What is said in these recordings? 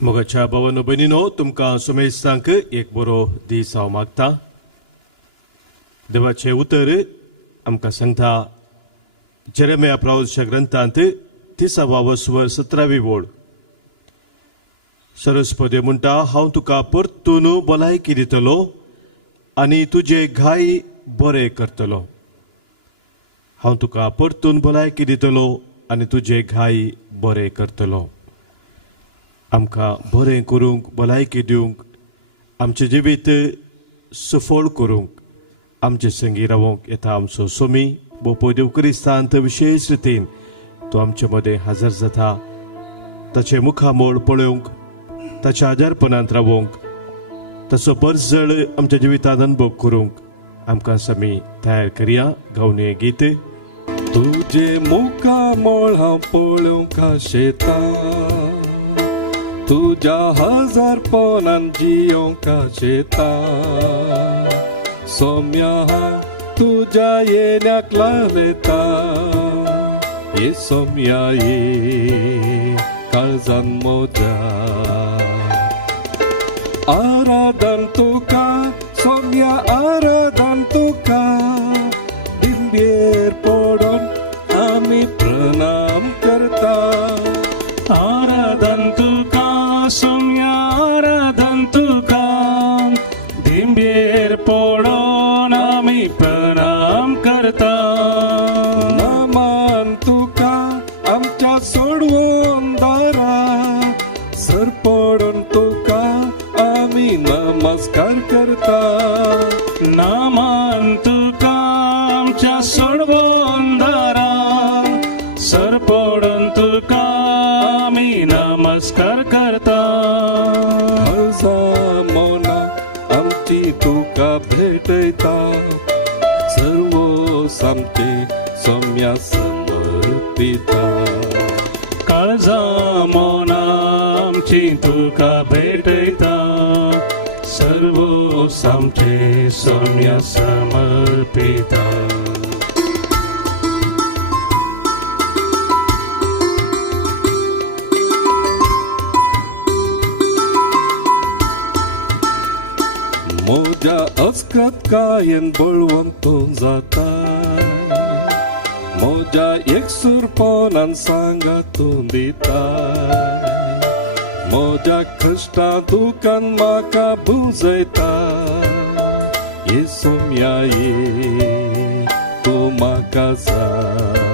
मोगाच्या भावांनो भयणीनो तुमकां सुमेश सांग एक बरो दीस हांव मागता. देवाचें उतर आमकां सांगता जेरेमिया प्रवादच्या ग्रंथांत 30वा वस्वर 17वी ओळ. सरस्वती म्हणटा, हांव तुका परतून भलायकी दितलो आनी तुजे घाई बरें करतलो. हांव तुका परतून भलायकी दितलो आनी तुजे घाई बरें करतलो. आमकां बरें करूंक, भलायकी दिवंक, आमचें जिवीत सफळ करूंक, आमचे संगी रावंक येता आमचो सोमी बोपो देव क्रिस्तांत विशेष रितीन तो आमचे मदें हजर जाता. ताचे मुखामोळ पळोवंक, ताच्या आजारपणांत रावंक, ताचो बरजळ आमच्या जिवितांत अनुभव करूंक आमकां समी तयार करया. गावन हें गीत. तुझे मुखामोळ हांव पळोवंक आशेता, तुज्या हजारपणान जियोंक आशेता. सोम्या हांव तुज्या येण्याक लालयता, ये सोम्या ये काळजान म्हज्या. आराधन तुका सोम्या, आराधन तुका, दिंबेर पडून आमी प्रणाम करता. आराधन तुका सोम्या, आराधन तुका, दिंबेर पडून आमी प्रणाम करता. नमन तुका आमच्या सोडवून दारा, सर पडून तुका आमी नमस्कार करता. नामान तुका आमच्या सोडवून दारा, सर पडून तुका आमी नमस्कार करता. हळसा मोना आमची तुका भेटयता, सर्व सामके सोम्या समर्पिता. काळजा मोना आमची तुका भेटयता, सर्व सामचे सोम्या समर्पिता. मोजा अस्कत कायन बळवंतून जाता, मोजा एकसुरपणान सांगातून दिता. मोजा कष्टा दुखान म्हाका बुजयता, ये सोम्या ये तूं म्हाका जाय.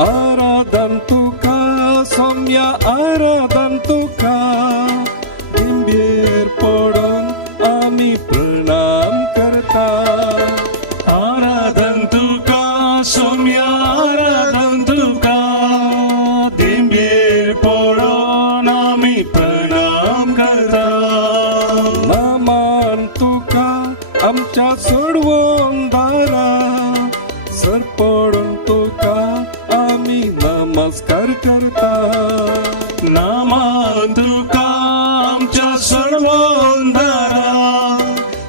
आराधन तुका सोम्या, आराधन तुका, दिंबेर पडून आमी प्रणाम करता. आराधन तुका सोम्या, आराधन तुका, दिंबेर पडून आमी प्रणाम करता. नमन तुका आमच्या सोडवून दारा, सर पडून तुका आमी नमस्कार करता. नामान तुका आमच्या सोडवून दारा,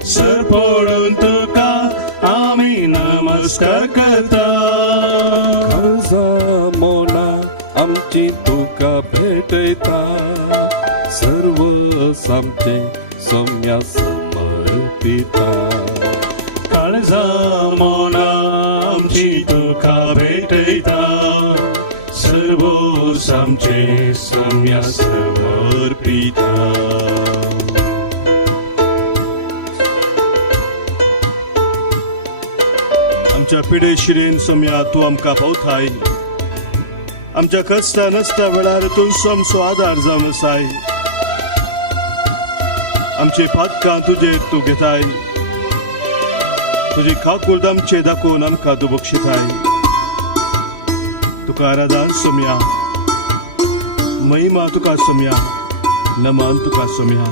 सर पडून तुका आमी नमस्कार करता. काळजा मोना आमची तुका भेटयता, सर्व सामचे सोम्या समर्पिता. काळजा मोना आमची तुका भेटयता, सर्व सामचे सोम्या समर्पिता. आमच्या पिडेशिरेन सोम्या तूं आमकां पावताय. आमच्या कस्ता नसता वेळार तूं आमचो आदार जावन आसाय. आमची पातकां तुजेर तूं घेताय, तुजी खाकूळ आमचे दाखोवन आमकां तूं बक्षिताय. तुका आराधन सोम्या, महिमा तुका सोम्या, नमन तुका सोम्या.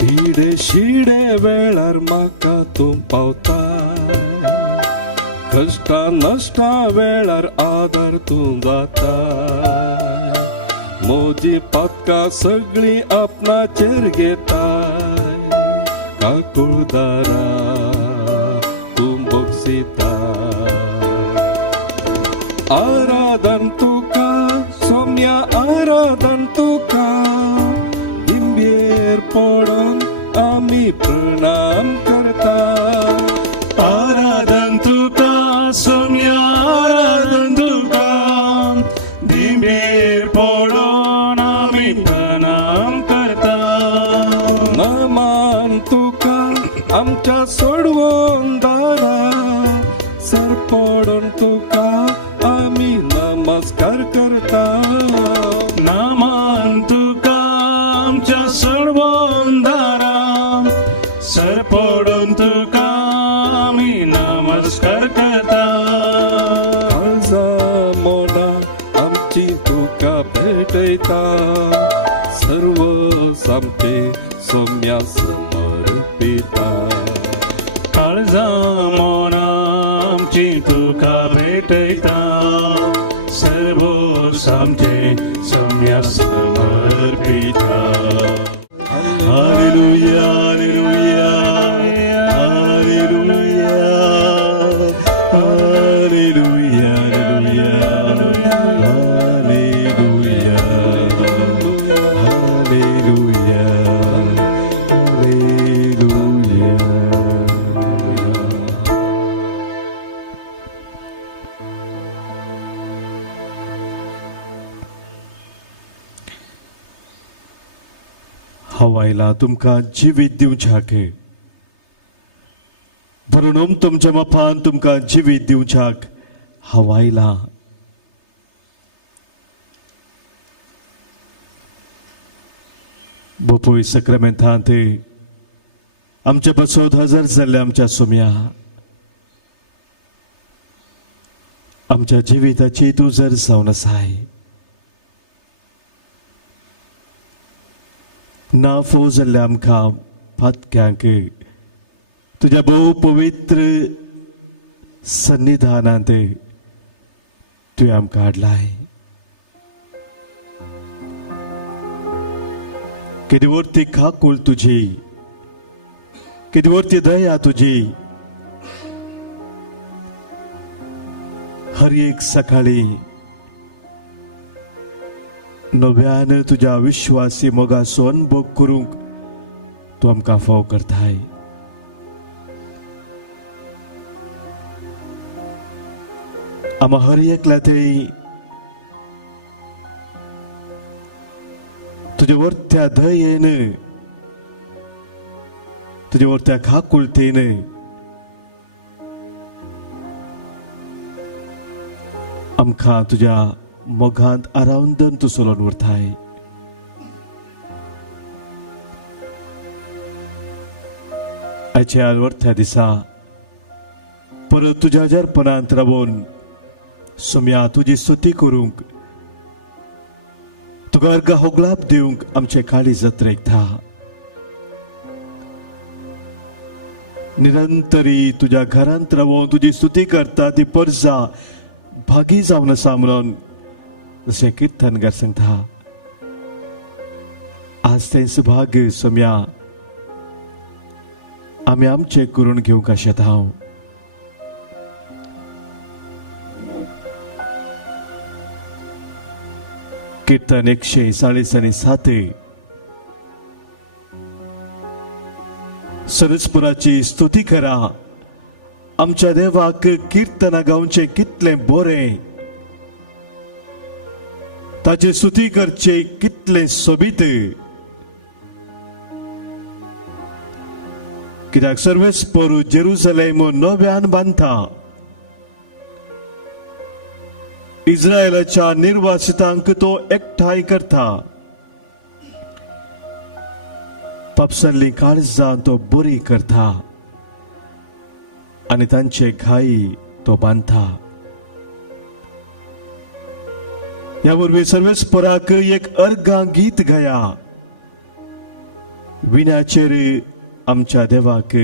पिडे शिडे वेळार म्हाका तूं पावता, कश्टा नश्टा वेळार आदार तूं जाता. मोजी पातकां सगळी आपणाचेर घेताय, काकुळदारा तूं बक्षिता. आराधन तुका सोम्या, सोम्या आराधन तुका दिंबेर पडून आम्ही प्रणाम करता आराधन तुका सोम्या आराधन तुका दिंबेर पडून आम्ही प्रणाम करता नमान तुका आमच्या सोडवून दारा सर पडून तुका आम्ही नमस्कार करता नामान तुका आमच्या सर्वंदारा सर पडून तुका आम्ही नमस्कार करता काळजा मोना आमची तुका भेटयता सर्व सामके सोम्या समर्पिता काळजा मोना आमची तुका भेटयता सर्व सामचे सोम्या समर्पिता हालेलुया हालेलुया हालेलुया हालेलुया हालेलुया हालेलुया हालेलुया हवायला तुमकां जिवीत दिवच्याक म्हणून तुमच्या मपान तुमकां जिवीत दिवच्याक हवायला बोपोय सक्रामेंतांत आमच्या बसोद हजर जाल्ले आमच्या सोम्या आमच्या जिविताची तूं जर जावन आसाय ना फो जाल्ले आमकां फातक्यांक तुज्या भोव पवित्र सन्निधानांत तुवें आमकां हाडलाय किती वरती खाकूळ तुजी किती वरती दया तुजी हर एक सकाळी नव्यान तुझ्या विश्वासी मोगाचो अनुभव करूंक तूं आमकां फाव करताय आम हर एकल्या थंय तुझ्या वरत्या दयेन तुझ्या वरत्या खाकुळतेन आमकां तुज्या मोगांत आरावंदन तूं सोलोन उरताय आयच्या वरत्या दिसा परत तुज्या जरपणांत रावून सोम्या तुजी स्तुती करूंक तुका अर्घ होगलाप दिवंक आमचे काळी जत्रेक था निरंतरी तुझ्या घरांत रावून तुजी स्तुती करता ती परजा भागी जावन आसा म्हणून जशें कीर्तनकार सांगता आज तें सुभाग सोम्या आमी आमचे करून घेवंक आशेत हांव कीर्तन 147 सरस्पुराची स्तुती करा आमच्या देवाक कीर्तना गावचे कितले बोरे ताचे स्तुती करचे कितले सोबीत कित्याक सर्वेस्पर जेरुसलेम नव्यान बांदता इस्रायलाच्या निर्वासितांक तो एकठांय करता पापसल्ली काळजां तो बरी करता आनी तांचे घाई तो बांदता ह्या वरवीं सर्वेस्पराक एक अर्गां गीत गाया विण्याचेर आमच्या देवाक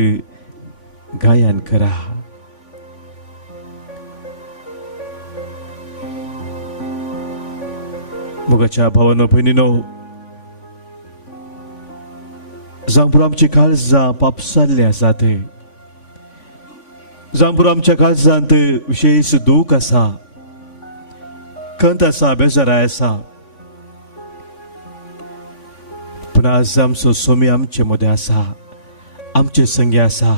गायन करा मोगाच्या भावानो भयणीनो जांपूर आमची काळजां पापसाल्ली आसात जांपूर आमच्या काळजांत विशेष दूख आसा खंत आसा बेजाराय आसा पूण आज आमचो सोमी आमचे मदें आसा, आमचे संगी आसा.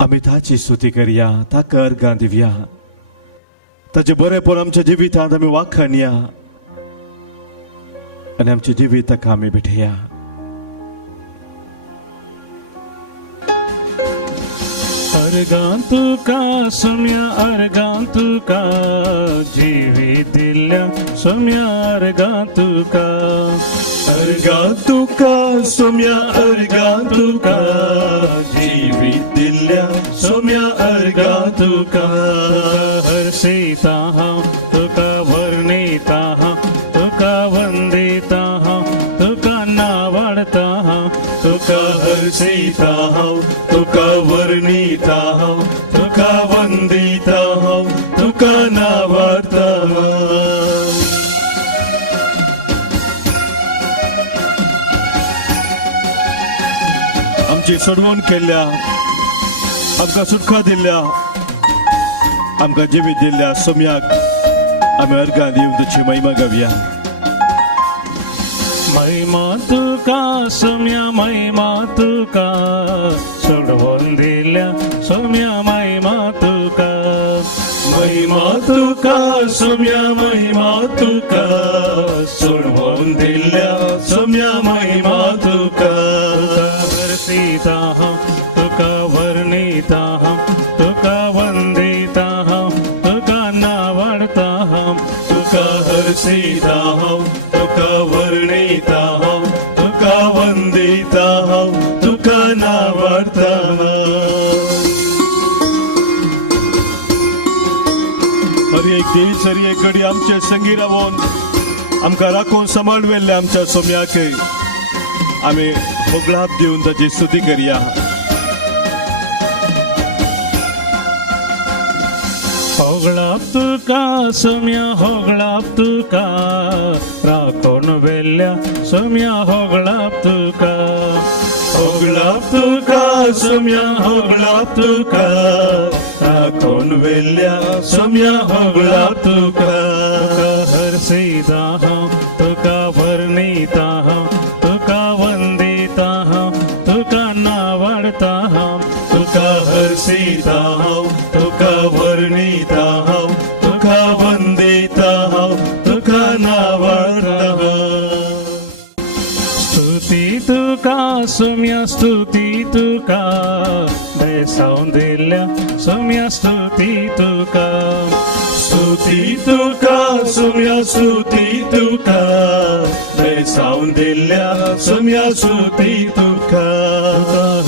आमी ताची स्तुती करया, ताका अर्गां दिवया. ताचे बरेपण आमच्या जिवितांत आमी वाखणया आनी आमचे जिवीत ताका आमी भेटया. अर्गां तुका सोम्या, अर्गां तुका जिवीत दिल्या सोम्या, अर्गां तुका. अर्गां तुका सोम्या, अर्गां तुका जिवीत दिल्या सोम्या, अर्गां तुका. हर्षिता हांव तुका वर्णिता हांव, तुका वंदिता हांव, तुका नावाडता हांव, तुका हर्षिता हांव, तुका वर्णिता हांव, तुका वंदिता हांव, तुका नावाडता हांव. आमची सोडवण केल्या, आमकां सुटका दिल्या, आमकां जिवीत दिल्या सोम्याक आमी अर्गां दिवन तुजी महिमा गावया. महिमा तुका सोम्या, महिमा तुका सोडवून दिल्या सोम्या, महिमा तुका. महिमा तुका सोम्या, महिमा तुका सोडवून दिल्या सोम्या, महिमा तुका. हर्षिता हांव तुका वर्णिता हांव, तुका वंदिता हांव, तुका नावाडता हांव, तुका हर्षिता हांव, तुका वर्णिता हांव, तुका वंदिता हांव, तुका नावाडता हांव. हर एक दीस हर एक घडी आमचे संगी रावून आमकां राखून सांबाळवेल्ल्या आमच्या सोम्याक आमी होगलाप दिवन ताची स्तुती करया. होगळाप तुका सोम्या, होगळाप तुका राखून वेल्ल्या सोम्या, होगळाप तुका. होगलाप तुका सोम्या, होगलाप तुका राखून वेल्ल्या सोम्या, होगलाप तुका. हर्षिता हांव तुका वर्णिता हांव, तुका वंदिता हांव, तुका नावाडता हांव, तुका हर्षिता हांव, तुका वर्णिता हांव, तुका वंदिता हांव, तुका नावाडता हांव. स्तुती तुका सोम्या, स्तुती तुका देसावन दिल्या सोम्या, स्तुती तुका. स्तुती तुका सोम्या, स्तुती तुका देसावन दिल्या सोम्या, स्तुती तुका.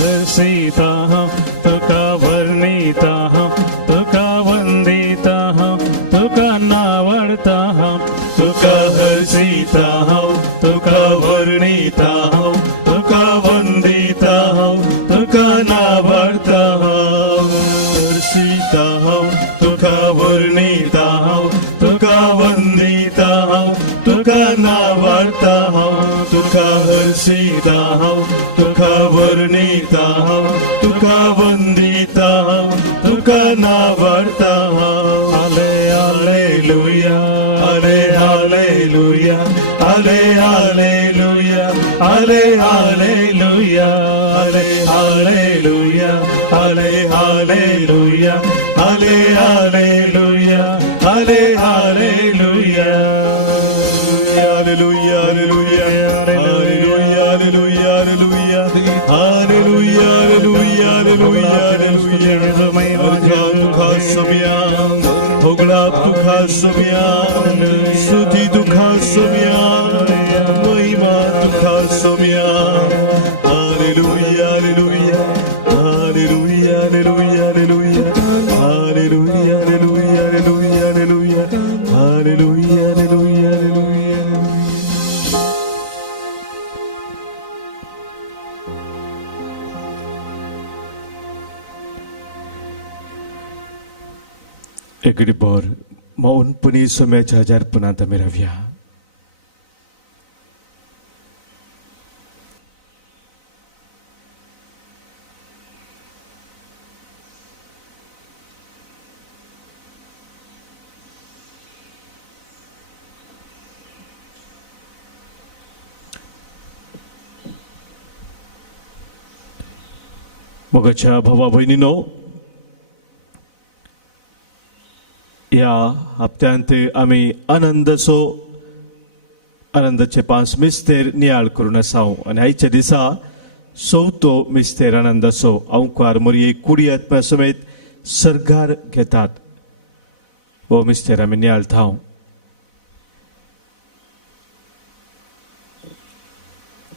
हर्षिता हांव तुका वर्णिता हांव, तुका वंदिता हांव, तुका नावाडता हांव, तुका हर्षिता हांव, तुका वर्णिता हांव, तुका वंदिता हांव, तुका नावाडता हांव. हर्षिता हांव, तुका वर्णिता हांव, तुका वंदिता हांव, तुका नावाडता हांव. तुका हर्षिता हांव, तुका वर्णिता हांव, तुका वंदिता हांव, तुका नावाडता हांव. हाले हालेलुया, हाले हालेलुया, हाले हालेलुया, हाले हालेलुया, हाले हालेलुया, हाले हालेलुया, हाले हालेलुया, हाले हालेलुया. हालेलुया, हालेलुया, हालेलुया, हालेलुया, हालेलुया, हालेलुया, हालेलुया, हालेलुया, हालेलुया. अर्गां तुका सोम्या, होगलाप तुका सोम्या, स्तुती तुका सोम्या, महिमा तुका सोम्या. हालेलुया, हालेलुया, हालेलुया, हालेलुया, हालेलुया, हालेलुया, हालेलुया, हालेलुया, हालेलुया, हालेलुया, हालेलुया, हालेलुया. एक घडीभर मौनपणी सोम्याच्या आजारपणात आमी रावया. मोगाच्या भावा भयणीनो, या हप्त्यांत आमी आनंदाचे 5 मिस्तेर नियाळ करून आसा आनी आयच्या दिसा 4थो मिस्तेर आनंदाचो अवकार मरये कुडी आत्म्या समेत सर्गार घेतात. हो मिस्तेर आमी नियाळता.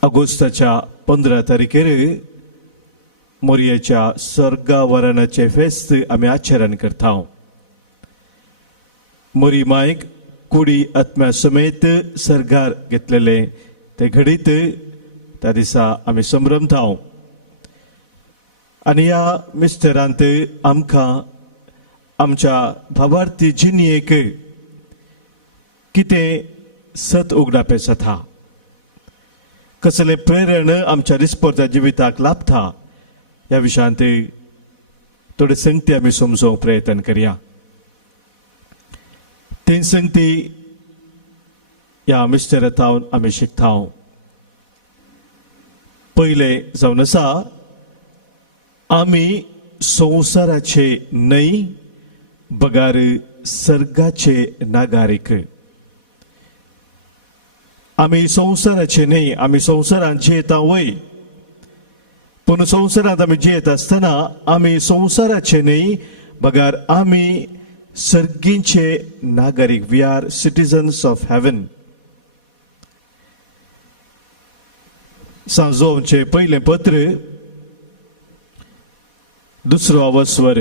ऑगस्टाच्या 15 तारखेर मोरयेच्या सर्गावरणाचे फेस्त आमी आचरण करता. मोरी मायक कुडी आत्म्या समेत सर्गार घेतलेले ते घडीत त्या दिसा आमी संभ्रमता. आनी ह्या मिस्तेरांत आमकां आमच्या भावार्थी जिणयेक कितें सत उगडापे जाता, कसले प्रेरण आमच्या दिसपरच्या जिविताक लाभता, ह्या विशयांत थोडे संगती आमी समजूंक प्रयत्न करया. 3 संगती ह्या मिस्तेरांतावन आमी शिकता. पहिले जावन आसा, आमी संवसाराचे न्हय बगार सर्गाचे नागरीक. आमी संवसाराचे न्हय, आमी संवसारांत जियेता वय, पूण संवसारांत आमी जियेत आसतना आमी संवसाराचे न्हय बगार आमी सर्गींचे नागरीक. We are citizens of heaven. सांजोवचे पहिले पत्र 2रो अवस्वर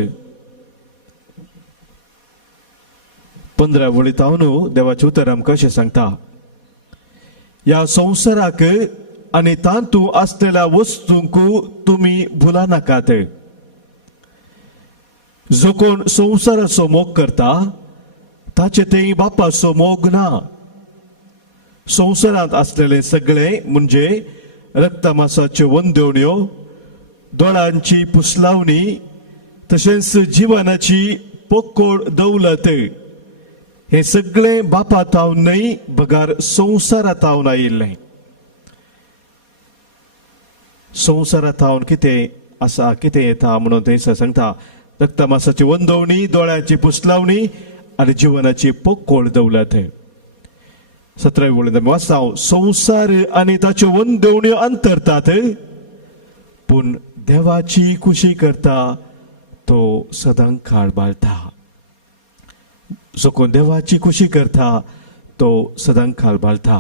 15 वळीतावन देवाचे उतर आमकां अशें सांगता. ह्या संवसाराक आनी तांतू आसलेल्या वस्तूंक तुमी भुला नाकात. जो कोण संवसाराचो मोग करता ताचे तें बापाचो मोग ना. संवसारांत आसलेले सगळे म्हणजे रक्तमांसाच्यो वंदवण्यो, दोळांची पुसलावणी, तशेंच जिवनाची पोकोळ दौलत, हे सगळे बापातावन न्हय बगार संवसारातावन आयिल्लें. संवसारातावन कितें आसा, कितें येता म्हणून थंयसर सांगता. रक्तमांसाची वंदवणी, दोळ्याची पुसलावणी आनी जिवनाची पोकोळ दौलत. 17 वळींत आमी वाचता, संवसार आनी ताच्यो वंदवण्यो अंतरतात, पूण देवाची खुशी करता तो सदां काळ बाळटा. जो कोण देवाची खुशी करता तो सदां काळ बाळटा.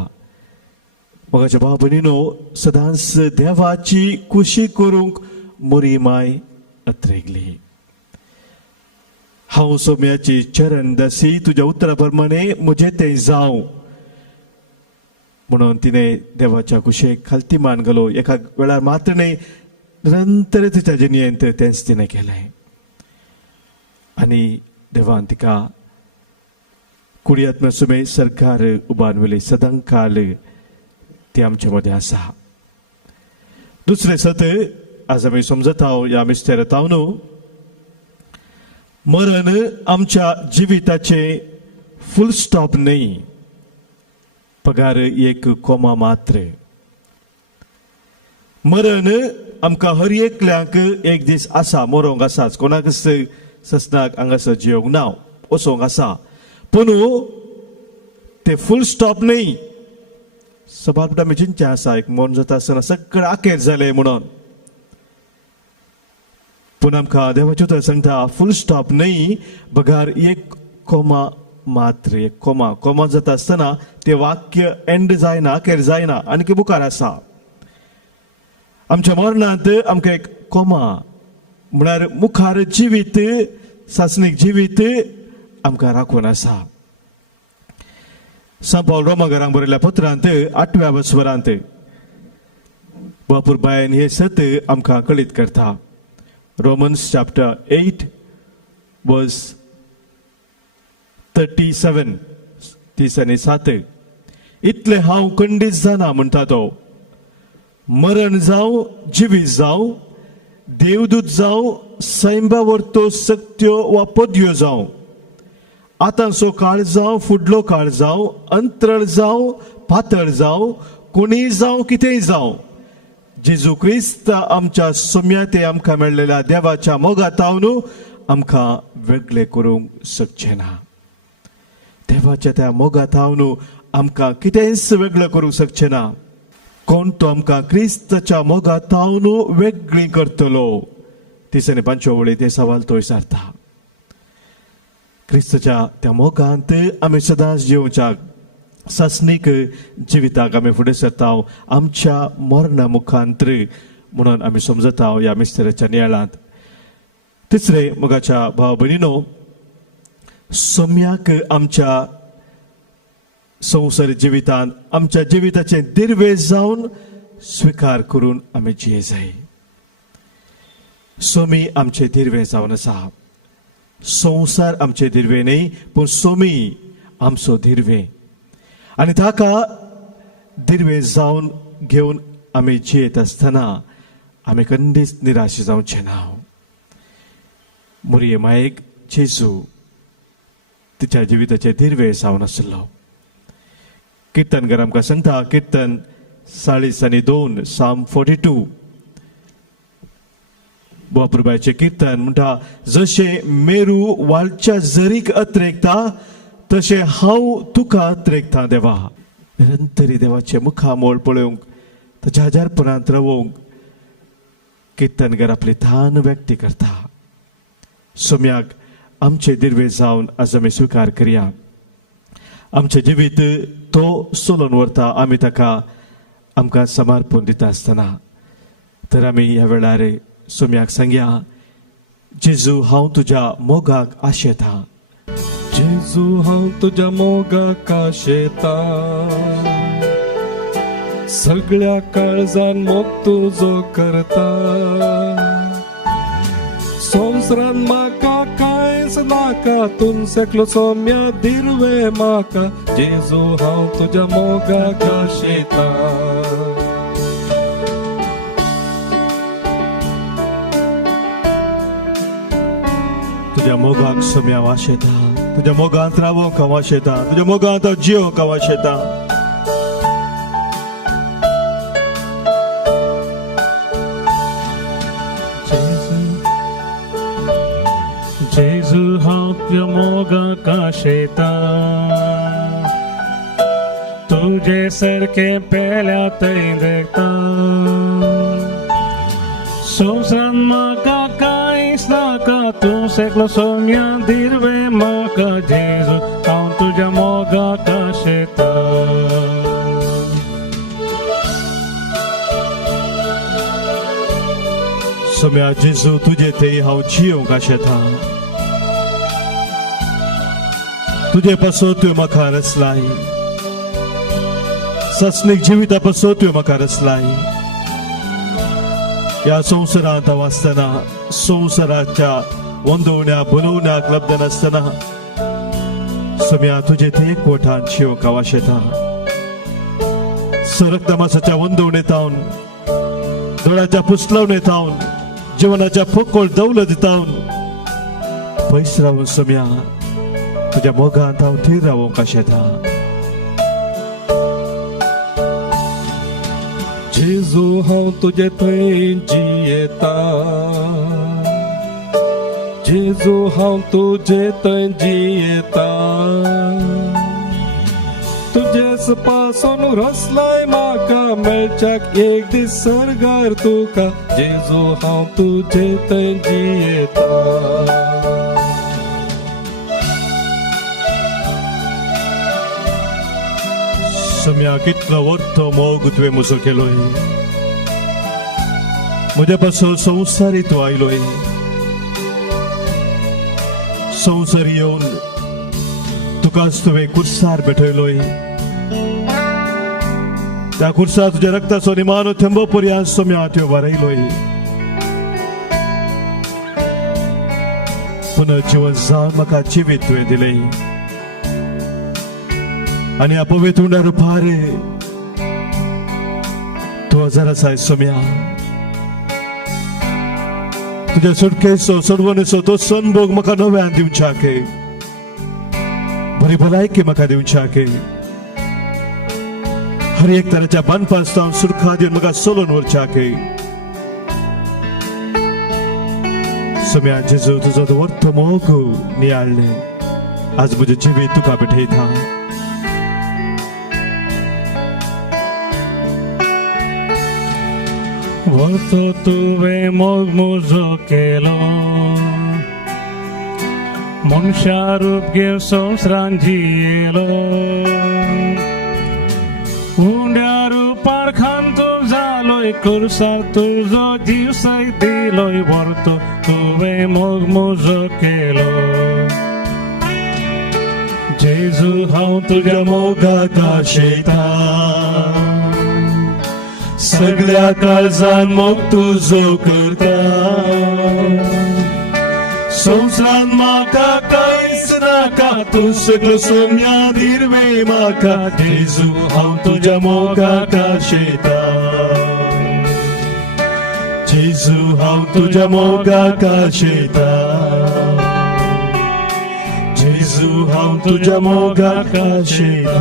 मोगाच्या भाव भयणीनो, सदांच देवाची खुशी करूंक मोरी माय अत्रेगली. हांव सोम्याची चरण दासी, तुज्या उतरा प्रमाणे म्हजें तें जावं म्हणून तिने देवाच्या कुशेक खालती मान घालो. एका वेळार मात्र न्हय, निरंतर तिच्या जिणयेंत तेंच तिणें केलें. आनी देवान तिका कुडी आत्म्या समेत सरकार उबारवली. सदां काळ ती आमचे मदें आसा. दुसरें सत आज आमी समजता ह्या मिस्तेरांतावन, मरण आमच्या जिविताचे फुल स्टॉप न्हय, पगार एक कोमा मात्र. मरण आमकां हर एकल्याक एक दीस आसा, मरोंक आसाच. कोणाक ससनाक हांगासर जियोंक ना, वचोंक आसा, पूण ते फुल स्टॉप न्हय. सबाब आमी चिंतचे आसा, एक मन जाता आसतना सगळें आखेर जालें म्हणून, पूण आमकां देवाचें उतर सांगता फुल स्टॉप न्हय बगार एक कोमा मात्र. एक कोमा जाता आसतना ते वाक्य एंड जायना, अखेर जायना, आनी मुखार आसा. आमच्या मरणांत आमकां एक कोमा म्हळ्यार मुखार जिवीत, सासणीक जिवीत आमकां राखून आसा. सा पावल रोमाकारांक बरयल्ल्या पत्रांत 8व्या अवस्वरांत बापूर बायन हे सत आमकां कळीत करता. रोमन्स चॅप्टर 8 वर्स 37, 37. इतले हांव खंडीत जाना म्हणटा तो. मरण जावं, जिवीत जावं, देवदूत जावं, सैंबा वर्तो सक्त्यो वा पदव्यो जावं, आतांचो काळ जावं, फुडलो काळ जावं, अंतराळ जावं, पातळ जावं, कोणीय जावं, कितेंय जावं, जेजू क्रिस्त आमच्या सोम्याते आमकां मेळलेल्या देवाच्या मोगातावन आमकां वेगळे करूंक शकचे ना. देवाच्या त्या मोगातावन आमकां कितेंच वेगळं करूंक शकचे ना. कोण तो आमकां क्रिस्ताच्या मोगातावन वेगळी करतलो. 3-5 वळी ते सवाल तो विचारता. क्रिस्ताच्या त्या मोगांत आमी सदांच जिवच्याक सस्नीक जिविताक आमी फुडें सरता आमच्या मरणा मुखांतर म्हणून आमी समजता ह्या मिस्तेराच्या नियाळांत. तिसरे मोगाच्या भाव भयणीनो, सोम्याक आमच्या संवसारी जिवितांत आमच्या जिविताचे दिर्वे जावन स्वीकार करून आमी जिये जाय. सोमी आमचे दिर्वे जावन आसा. संवसार आमचे दिर्वे न्ही, पूण सोमी आमचो दिर्वे. आनी ताका दिर्वे जावन घेवन आमी जियेत आसतना आमी कंदीच निराश जावचे ना. मोरये मायेक जेजू तिच्या जिविताचे दिर्वे जावन आसलो. कीर्तनकार आमकां सांगता, कीर्तन 40:2 Psalm 42. बापूरबायचे कीर्तन म्हणटा, जशे मेरू वालच्या झरीक अत्रेकता तशे हांव तुका अत्रेकता देवा. निरंतरी देवाचे मुखामोळ पळोवंक, ताच्या हजारपणांत रावूंक कीर्तनकार आपली थान व्यक्त करता. सोम्याक आमचे दिर्वे जावन आज आमी स्वीकार करया. आमचे जिवीत तो सोलोन व्हरता. आमी ताका आमकां समर्पण दिता आसतना तर आमी ह्या वेळार सोम्याक सांगया, जेजू हांव तुज्या मोगाक आशेता. जेजू हांव तुज्या मोगाक आशेता. सगळ्या काळजान मोग तुजो करता. संवसारान म्हाका कांयच नाका, तुमसेकलो सोम्या दिर्वे म्हाका. जेजू हांव तुज्या मोगाक आशेता. तुज्या मोगाक सोम्या आशेता. तुज्या मोगांत रावूंक हांव आशेता. तुज्या मोगांत हांव जियोंक हांव आशेता. जेजू हांव तुज्या मोगाक आशेता. तुजे सारके पेल्या थंय देखता. संवसारान म्हाका कांयच नाका, तूं सेकलो सोम्या दिर्वे म्हाका. जेजू हांव तुज्या मोगाक आशेता. सोम्या जेजू तुजे थंय हांव जियोंक आशेता. तुजे पासो तुवें म्हाका रचलाय. सस्नीक जिविता पासो तुवें म्हाका रचलाय. ह्या संवसारांत हांव आसतना, संवसाराच्या वंदवण्या बनवण्याक लब्ध नासतना सोम्या तुजे थंय एकवटान जियोंक हांव आशेता. सरक तमासाच्या वंदवणेतावन, दोळ्याच्या पुसलवणेतावन, जिवनाच्या पोकळ दौलतीतावन पयस रावून सोम्या तुज्या मोगांत हांव थीर रावूंक आशेता. जेजू हांव तुजे थंय जियेता. जेजू हांव तुजे थंय जियेता. तुजेच पासून रचलाय म्हाका, मेळच्याक एक दीस सरगार तुका. जेजू हांव तुजे थंय जियेता. सोम्या कितलो व्हडलो मोग तुवें म्हजो केलोय. म्हज्या पासो संवसारी तूं आयलोय. संवसार येवन तुकाच तुवें कुर्सार भेटयलोय. त्या कुर्सार तुज्या रक्ताचो निमाणो थेंबो पर्यंत सोम्या तुवें वारयलोय. पुनर्जीवन जावन म्हाका जिवीत तुवें दिलें. आनी अपवित्र उंडा रुपार तूं हजर आसाय सोम्या. तुज्या सुटकेचो सोडवणेचो तो सनभोग म्हाका नव्यान दिवच्याक. बरी भलायकी म्हाका दिवच्याक. हर एक तराच्या बांदपासतां सुरखा दिवन म्हाका सोलून व्हरच्याके सोम्या जेजू तुजो तो वर्थ मोग नियाळ्ळे आज म्हजें जिवीत तुका भेटयता Volto tuve mog muzo kelo Monsharup gel sos rangielo Undaru par khanto zaloi kursar tuzo jiusai diloi volto tuve mog muzo kelo Jesu hau tuja moga kasheta सगळ्या काळजान मोग तुजो करता संवसारान म्हाका कांयच नाका तूं सगळो सोम्या दिरवे म्हाका जेजू हांव तुज्या मोगाक आशेता जेजू हांव तुज्या मोगाक आशेता जेजू हांव तुज्या मोगाक आशेता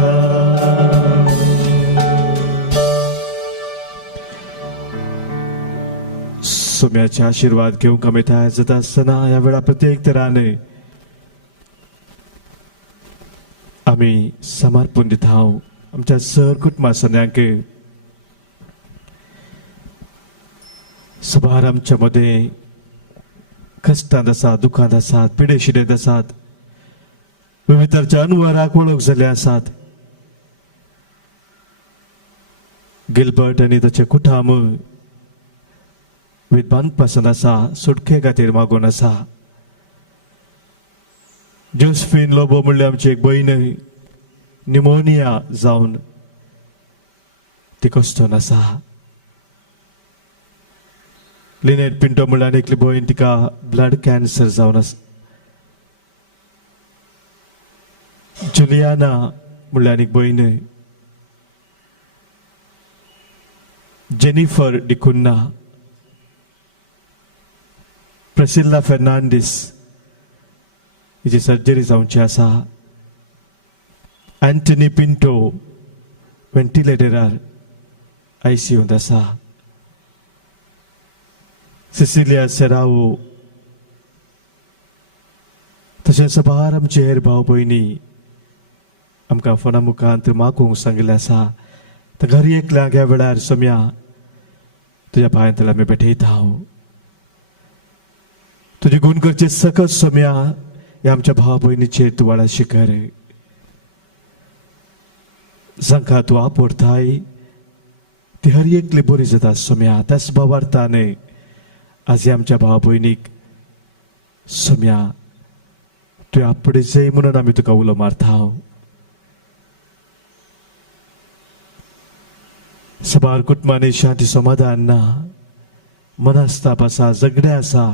सोम्याचे आशीर्वाद घेवंक आमी तयार जाता आसतना ह्या वेळा प्रत्येक तराने आमी समर्पण दिता आमच्या सर कुटुंबा सगळ्यांक सभार आमच्या मध्ये कश्टांत आसात दुखांत आसात पिडेशिडेंत आसात विविधच्या अनवराक वळख जाल्ले आसात गिल्बर्ट आनी ताचे कुटुंब विद्वान पसंद आसा सुटके खातीर मागून आसा जोसफीन लोबो म्हणल्यार आमची एक भयण निमोनिया जावन ती कश्टून आसा लिनेट पिंटो म्हणल्यार एकली भयण तिका ब्लड कॅन्सर जावन आसा जुलियाना म्हणल्यार एक भयण जेनिफर डिकुन्ना Priscilla Fernandes हिची सर्जरी जावची आसा एंटनी पिंटो व्हेंटिलेटरार आयसीयूंत आसा सिसिलिया सेरावो तशेंच सभार आमचे हेर भाव भयणी आमकां फोना मुखांत मागूंक सांगिल्लें आसा तर घरी एकल्याक ह्या वेळार सोम्या तुज्या पांयांतल्यान आमी भेटयता तुझे गुण करचे सकत सोम्या ह्या आमच्या भाव भयणीचेर तूं वाडा शिकर जांकां तूं आपडताय ती हर एकली बरी जाता सोम्या त्याच भावार्थाने आज ह्या आमच्या भाव भयणीक सोम्या तुवें आपडीचय म्हणून आमी तुका उलो मारता सबार कुटुंबांनी शांती समाधान ना मनस्ताप आसा झगडे आसा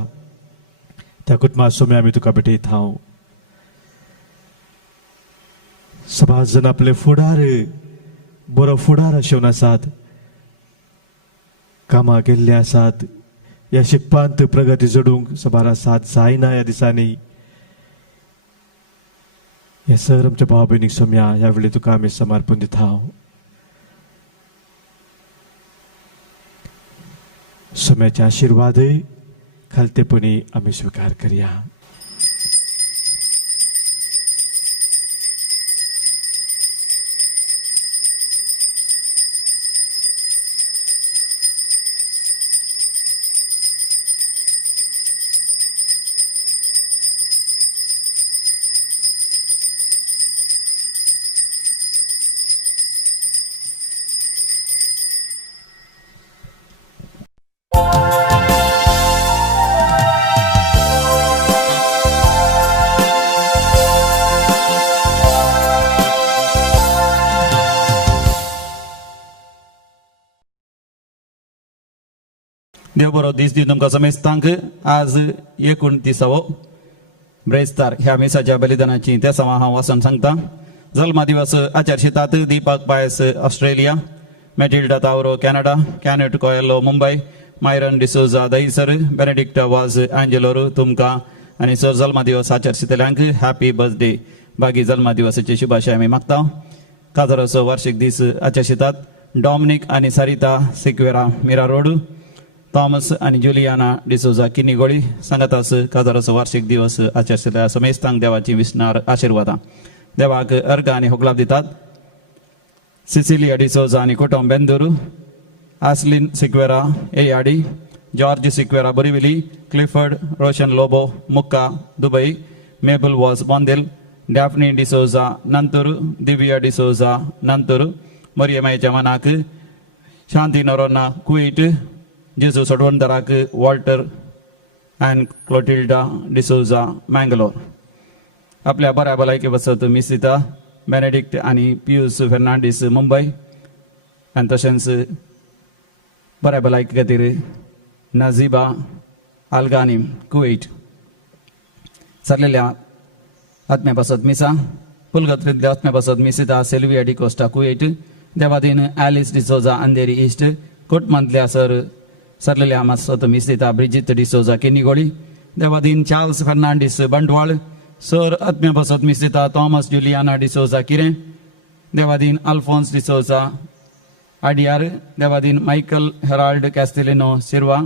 त्या कुटुंबा सोम्या आमी तुका भेटयता सबार जण आपले फुडार बरो फुडार आशेवन आसात कामां गेल्ले आसात ह्या शिकपांत प्रगती जोडूंक सबारा साथ जायना ह्या दिसांनी हे सर आमच्या भाव भयणीक सोम्या ह्या वेळी तुका आमी समर्पण दिता सोम्याचे आशीर्वाद खालतेपणी आम्ही स्वीकार करूया देव बरो दीस दी तुमकां समेस्तांक आज 29वो ब्रेस्तार ह्या मिसाच्या बलिदानाची त्या सवा हांव वाचून सांगता जल्मा दिवस आचरशितात दीपक पायस ऑस्ट्रेलिया मेटिल्डा तावरो कॅनडा कॅनेट कोयलो मुंबई मायरन डिसोजा दहिसर बेनेडिक्टा वाज एंजेलोर तुमकां आनी सर जल्मा दिवस आचरशितल्यांक हॅपी बर्थडे बागी जल्मा दिवसाची शुभाशय आमी मागता 11 वार्षिक दीस आचरशितात डॉमिनिक आणि सारिता सिक्वेरा मीरा रोड, थॉमस आणि जुलियाना डिसोजा किनिगोळी सांगतास काजाराचो वार्षिक दिवस आचरता समेस्तांक देवाची विस्नार आशीर्वादा देवाक अर्घ आणि होगलाप दितात. सिसिलिया डिसोजा आणि कुटुंब बेंदूरू, आस्लिन सिक्वेरा एयाडी, जॉर्ज सिक्वेरा बोरिविली, क्लिफर्ड रोशन लोबो मुक्का दुबई, मेबल वॉस बॉन्देल, डॅफ्नी डिसोजा नंतूर, दिव्या डिसोजा नंतूर, मरियमाईच्या मनाक शांती नरोना कुवेट, जेजू सोडवणदाराक वॉल्टर अँड क्लोटिल्डा डिसोजा मँगलोर. आपल्या बऱ्या भलायकी बसत मिसिता बेनेडिक्ट आणि पियुस फेर्नांडीस मुंबई आणि तशेंच बऱ्या भलायकी खातीर नाझिबा आल्गानीम कुवेट. सरलेल्या आत्म्या बसत मिसा पुलगत्रीतल्या आत्म्या बसत मिसिता सेल्विया डिकोस्टा कुवेट. देवादीन ॲलिस डिसोजा अंधेरी ईस्ट. कोटमंतल्या सरलेल्या मासत मिसिता ब्रिजित डिसोजा किनिगोळी. देवादीन चार्ल्स फर्नांडीस बंडवाळ. सर आत्म्या बसत मिसिता थॉमस जुलियाना डिसोजा किरें. देवादीन अल्फोन्स डिसोजा आडियार. देवादीन मायकल हेराल्ड कॅस्टेलिनो सिर्वा.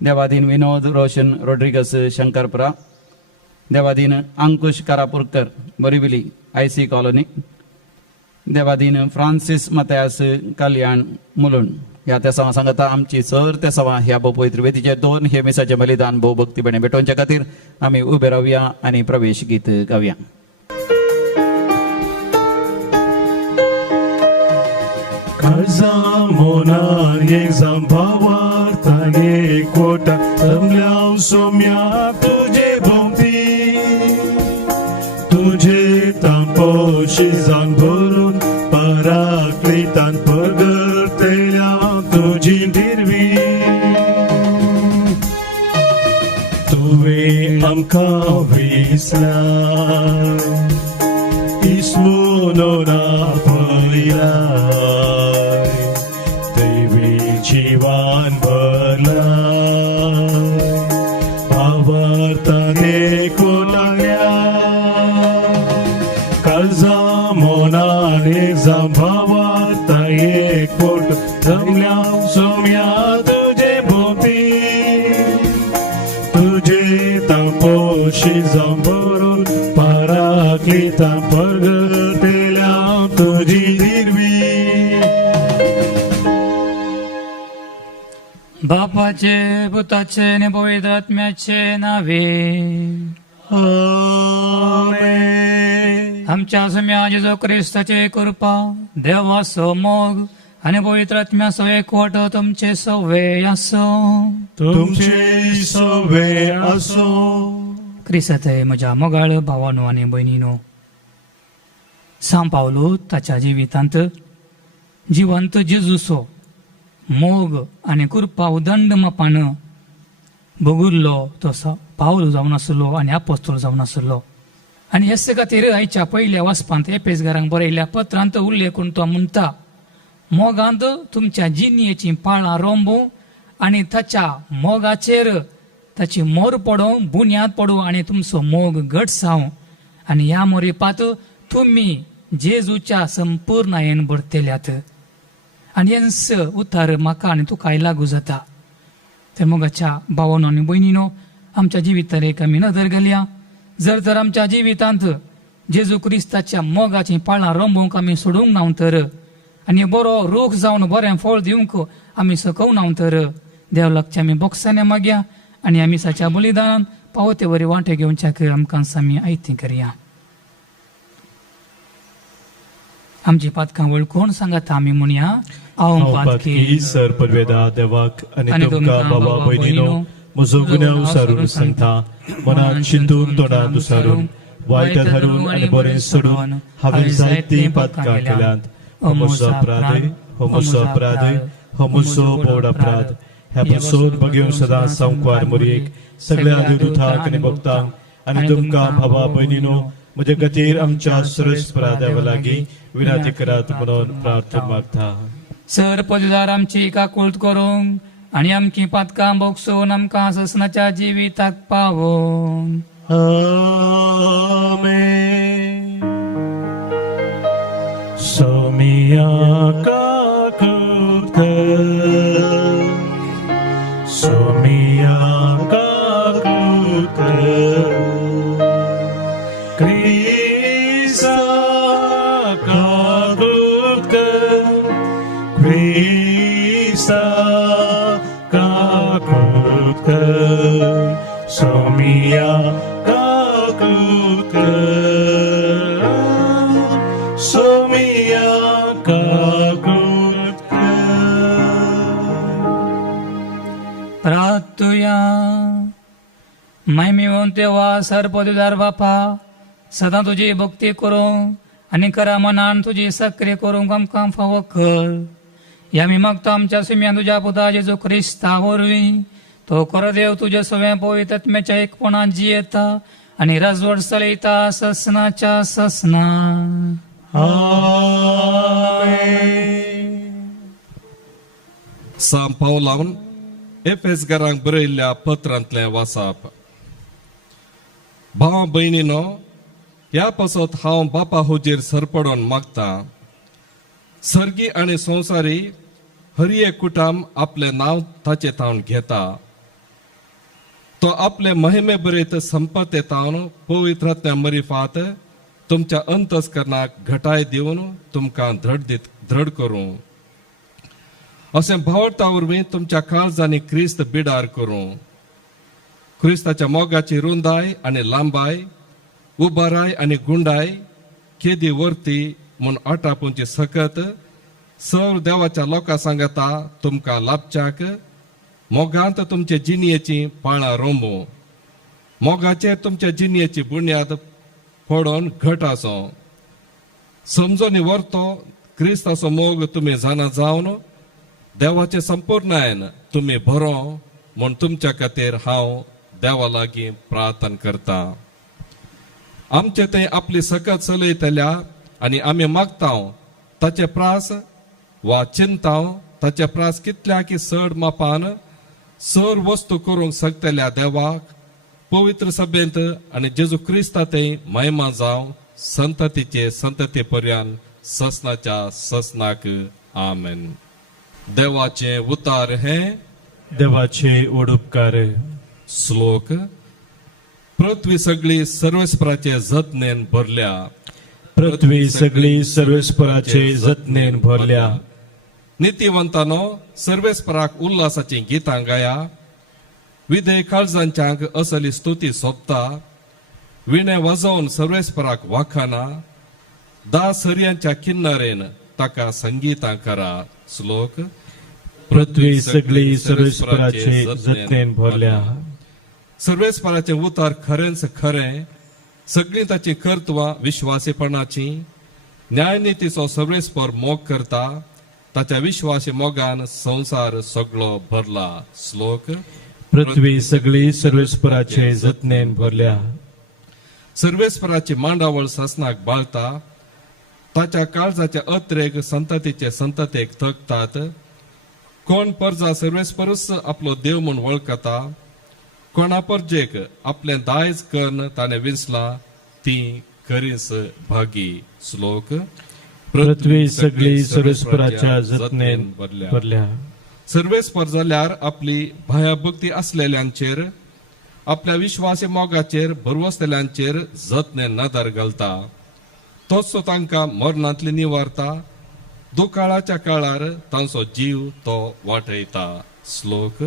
देवादीन विनोद रोशन रोड्रिगस शंकरपुरा. देवादीन अंकुश कारापुरकर बोरिविली IC कॉलनी. देवादीन फ्रांसिस मत्यास कल्याण मुलुंड. ह्या त्या सवा सांगता आमची सर त्या सवा ह्या भोव पवित्र वेदीचे 2 हे मिसाचे बलिदान भोव भक्तीपणे भेटोवच्या खातीर आमी उबे रावया आनी प्रवेश गीत गावया. काळजा मोनान एक जांभावार तागे कोटा जमल्या सोम्या तुझे भोवती तुझे तांपोशी जान भरून पराक्लितान पगरतेल्या तुझी दिरवी तुवे आमकां विसला इस्मुनोना पळयला जीवन भरला आवर्तने कोलाल्या काळजा मोनाने जांभावार्ता एक पोट जमल्या सोम्या तुझे भोवती तुझे तापोशी जांभरून पराक्लिता पगरतेल्या तुझी हिरवी. बापाचे पुताचे आणि पवित्र आत्म्याचे नावे आमेन. आमच्या सम्या जेजू ख्रिस्ताचे कृपा देवासो मोग आणि पवित्र आत्म्यासो एकवट तुमचे सवे असो. तुमचे सवे असो. ख्रिस्ताचे म्हज्या मोगाळ भावानो आणि भयणीनो, सांत पावलो ताच्या जिवितांत जिवंत जेजूसो मोग आणि कृपा उदंड मापान भोगुल्लो तो पावलो जावन आसलो आणि आपोस्तोल जावन आसलो. आणि हेच खातीर आयच्या पयल्या वाचपांत एपेसकारांक बरयल्या पत्रांत उल्लेख करून तो म्हणटा, मोगांत तुमच्या जिणयेची पाळां रोंबू आणि ताच्या मोगाचेर ताची मोर पडो बुन्याद पडो आणि तुमचो मोग घट जावं आणि ह्या मोरीपात तुम्ही जेजूच्या संपूर्णायेन भरतेल्यात. आणि हेंच उतार म्हाका आनी तुकाय लागू जाता. तर मोगाच्या भावानो आनी भयणीनो, आमच्या जिवितार एक आमी नदर घालया. जर तर आमच्या जिवितांत जेजू क्रिस्ताच्या मोगाची पाळां रोंबूंक आमी सोडूंक ना तर आनी बरो रूख जावन बरें फळ दिवंक आमी सकूंक ना तर देव लागच्या आमी बोक्साने मागया आनी आमी साच्या बलिदानान पावते वरी वांटे घेवच्याक आमकां आमी आयती करया. आमची पातकां वळखून सांगात आमी म्हणया, हांव पातकी सर परवेदा देवाक आनी तुमकां बाबा भयणीनो म्हजो गुन्यांव उसारून सांगता. मनाक चिंतून तोंडान उसारून वायटात हारून आनी बरें सोडून हांवें जायतीं पातकां केल्यात. हो म्हजो अपराध, हो म्हजो अपराध, हो म्हजो बोड अपराध. ह्या पासून बगेवन सदां संवकार मोरयेक सगळ्या दुथाक आनी भक्तांक आनी तुमकां बाबा भयणीनो म्हजे खातीर आमच्या सुरस्परा देवा लागीं विनंती करात म्हणून प्रार्थना मागता. सर पदवीदार आमची काकुळट करूंक आनी आमची पातकां बोगसून आमकां ससनाच्या जिविताक पावोन. आमेन. सोमिया काक सोमिया काकुत सोमिया काकुत प्रार्थुया महिमेवन तेव्हा सरपदीदार बापा सदा तुझी भक्ती करूंक आणि करा मनान तुझी सक्रिय करूंक आमकां फावो कर या मी मागता आमच्या सुम्या तुझ्या पुता जेजू ख्रिस्ता वरवीं तो करदेव तुझ्या सगळ्या पवित्र आत्म्याच्या एकपणात जियेता आणि राजवट चलयता ससनाच्या ससना. साम पावलावन एफेसकारांक बरयल्ल्या पत्रांतलें वाचप. भाव भयणीनो, ह्या पासत हांव बापा होजेर सरपडोन मागता. सर्गी आनी संवसारी हर एक कुटाम आपले नांव ताचे तावन घेता. तो आपले महिमे बरयत संपत्तेतावन पवित्रात्म्या मरिफात तुमच्या अंतस्करणाक घटाय दिवन तुमकां दृढ करूं. अशें भावता वरवीं तुमच्या काळजांनी क्रिस्त बिडार करूं. क्रिस्ताच्या मोगाची रुंदाय आनी लांबाय, उबाराय आनी गुंडाय, केदी वर्ती म्हूण आटापूंची सकत सर देवाच्या लोकां सांगता तुमकां लाभच्याक मोगांत तुमचे जिणयेची पाळां रोंबू. मोगाचेर तुमच्या जिणयेची बुन्याद फोडोन घट आसो. समजोनी व्हरतो क्रिस्ताचो मोग तुमी जाणा जावन देवाचे संपूर्णायन तुमी बरो म्हूण तुमच्या खातीर हांव देवा लागीं प्रार्थना करता. आमचे ते आपली सकत चलयतल्या आनी आमी मागताव ताचे प्रास वा चिंताव ताचे प्रास कितल्या की चड मापान सर वस्तू करूंक शकतल्या देवाक पवित्र सभेंत आनी जेजू क्रिस्तातय महिमा जावं संततीचे संतती पर्यंत ससनाच्या ससनाक. आमेन. देवाचे उतार हे देवाचे ओडुपकार. श्लोक. पृथ्वी सगळी सर्वेस्पराचे जतनेन भरल्या. पृथ्वी सगळी सर्वेस्पराचे जतनेन भरल्या. नितीवंतानो, सर्वेस्पराक उल्हासाची गितां गाया. विधेय काळजांच्यांक असली स्तुती सोपता. विणे वाजोवन सर्वेस्पराक वाखाना. दास हरयांच्या किन्नरेन ताका संगीतां करा. श्लोक. पृथ्वी सगळी सर्वेस्पराचे जतनेन भरल्या. सर्वेस्पराचे उतार खरेंच खरें. सगळीं ताची कर्तवां विश्वासीपणाची. न्यायनितीचो सर्वेस्पर मोग करता. ताच्या विश्वासी मोगान संसार सगळो भरला. श्लोक. पृथ्वी सगळी सर्वेस्पराचे जतनेन भरल्या. सर्वेस्पराची मांडावळ ससनाक बाळता. ताच्या काळजाच्या अत्रेक संततीचे संततेक तकतात. कोण परजा सर्वेस्परच आपलो देव म्हूण वळखता. कोणा परजेक आपले दायज कर्ण ताणे विंसला ती खरीच भागी. श्लोक. पृथ्वी सगळी सर्वेस्पराच्या जतनेन भरल्या. सर्वेस्पर जाल्यार आपली भयाभक्ती असलेल्यांचेर, आपल्या विश्वासी मोगाचेर भरवसलेल्यांचेर जतने नदर घालता. तोच तांकां मरणांतली निवारता. दुकाळाच्या काळार तांचो जीव तो वाटयता. श्लोक.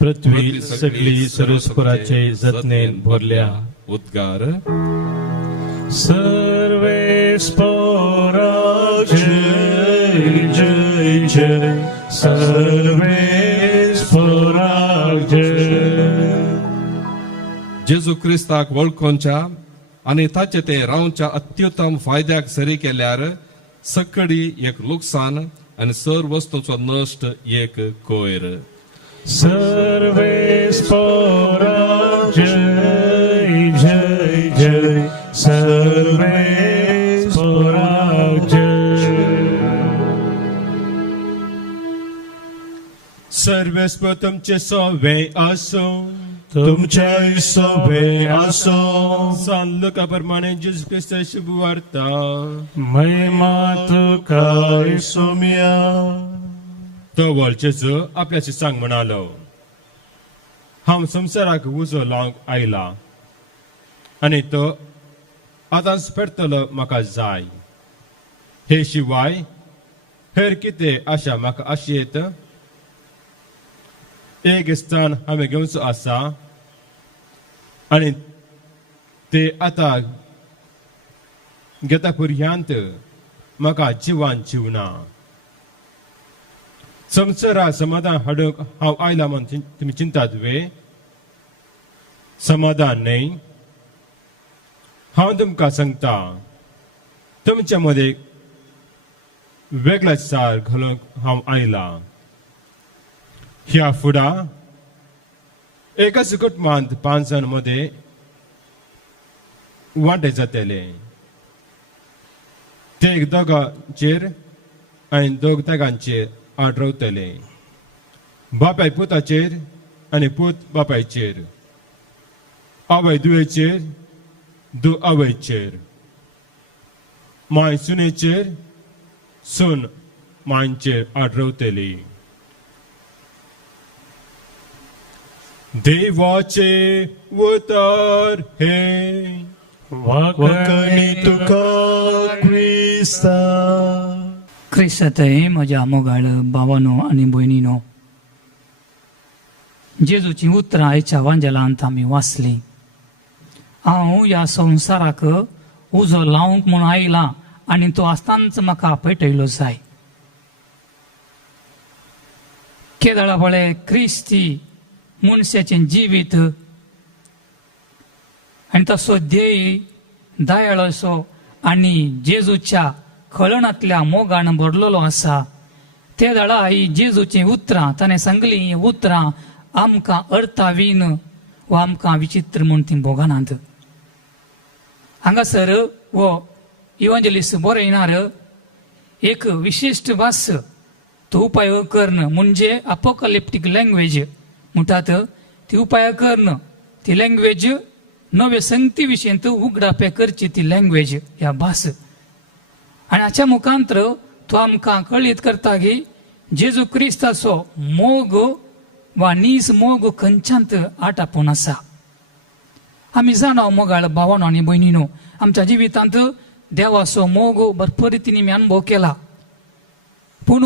पृथ्वी सगळी सर्वेस्पराचे जतनेन भरल्या. उद्गार. सर्वेस्परा जय जय जय. सर्वेस्परा जय. जेजू क्रिस्ताक वळखोवच्या आनी ताचे ते रावच्या अत्युत्तम फायद्याक सरी केल्यार सकडी एक लुकसाण आनी सर वस्तूंचो नश्ट एक कोयर. सर्वेस्परा जय जय जय. सर्वेस्परा जय. सर्वेस्पर तुमचे सवे असो. तुमच्या सवे असो. सांगलो प्रमाणे जेजू ख्रिस्त शुभवार्ता. महिमा तुका सोम्या. तो वळचेचो आपल्याशी सांग म्हणालो. हांव संवसाराक उजो लावंक आयला आनी तो आतांच फेरतलो म्हाका जाय. हे शिवाय हेर कितें आशा म्हाका आशयेत. एक स्थान हांवें घेवचो आसा. आणि ते आता घेता पर्यंत म्हाका जिवान जिवना संवसारा समाधान हाडूंक हांव आयला म्हूण तुमी चिंतात वे समाधान न्ही हांव तुमकां सांगता तुमच्या मदीं वेगळाच सार घालूंक हांव आयला ह्या फुडा एकाच कुटुंबांत 5 जाण मध्ये वांटे जातले ते एक दोगांचेर आनी दोग तेगांचेर आडरवतले बापाय पुताचेर आनी पूत बापायचेर आवय दुयेचेर दू आवयचेर माय सुनेचेर सून मायंचेर आडरवतली देवाचे उतर हे वखणी तुका क्रिस्ता. ख्रिस्त म्हज्या मोगाळ भावानो आनी भयणीनो, जेजूची उतरां आयच्या वांजेलांत आमी वाचली. हांव ह्या संवसाराक उजो लावंक म्हूण आयलां आनी तो आसतानच म्हाका पेटयलो जाय. केदळा फळे क्रिस्ती मनशाचें जिवीत आनी तसो ध्येय दयाळसो आनी जेजूच्या खळणांतल्या मोगान भरलेलो आसा. ते दाडा ही जेजूची उतरां ताणें सांगली ही उतरां आमकां अर्थावीन वा आमकां विचित्र म्हूण ती भोगनात. हांगासर वो इवांजलिस्ट बरयणार एक विशिश्ट भास तो उपाय कर्ण म्हणजे अपोकलिप्टीक लँग्वेज म्हणटात ती उपाय कर्ण ती लँग्वेज नवे संगती विशयी उगडापे करची ती लँग्वेज ह्या भास. आनी हाच्या मुखांतर तो आमकां कळीत करता की जेजू क्रिस्ताचो मोग वा नीस मोग खंयच्यात आटापून आसा. आमी जाणा मोगाळ भावानो आनी भयणीनो, आमच्या जिवितांत देवाचो मोग भरपूर रितीन आमी अनुभव केला. पूण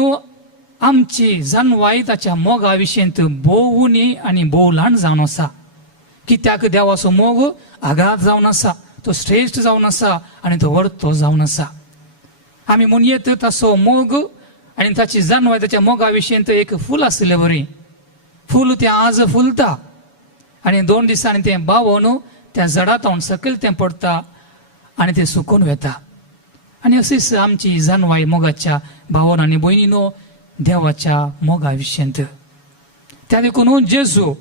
आमची जाणवाय ताच्या मोगा विशयी भोव उणी आनी भोव ल्हान जावन आसा. कित्याक देवाचो मोग आघात जावन आसा, तो श्रेश्ठ जावन आसा आनी तो वर्तो जावन आसा. आमी म्हणयेत ताचो मोग आनी ताची जाणवाय ताच्या मोगा विशयी एक फूल आसलें बरी. फूल तें आज फुलता आनी 2 दिसांनी तें बावोन त्या झाडांत सकयल तें पडटा आनी तें सुकून वेता. आनी अशीच आमची जाणवाय मोगाच्या भावान आनी भयणीनो देवाच्या मोगा विशयी. त्या देखून जेजू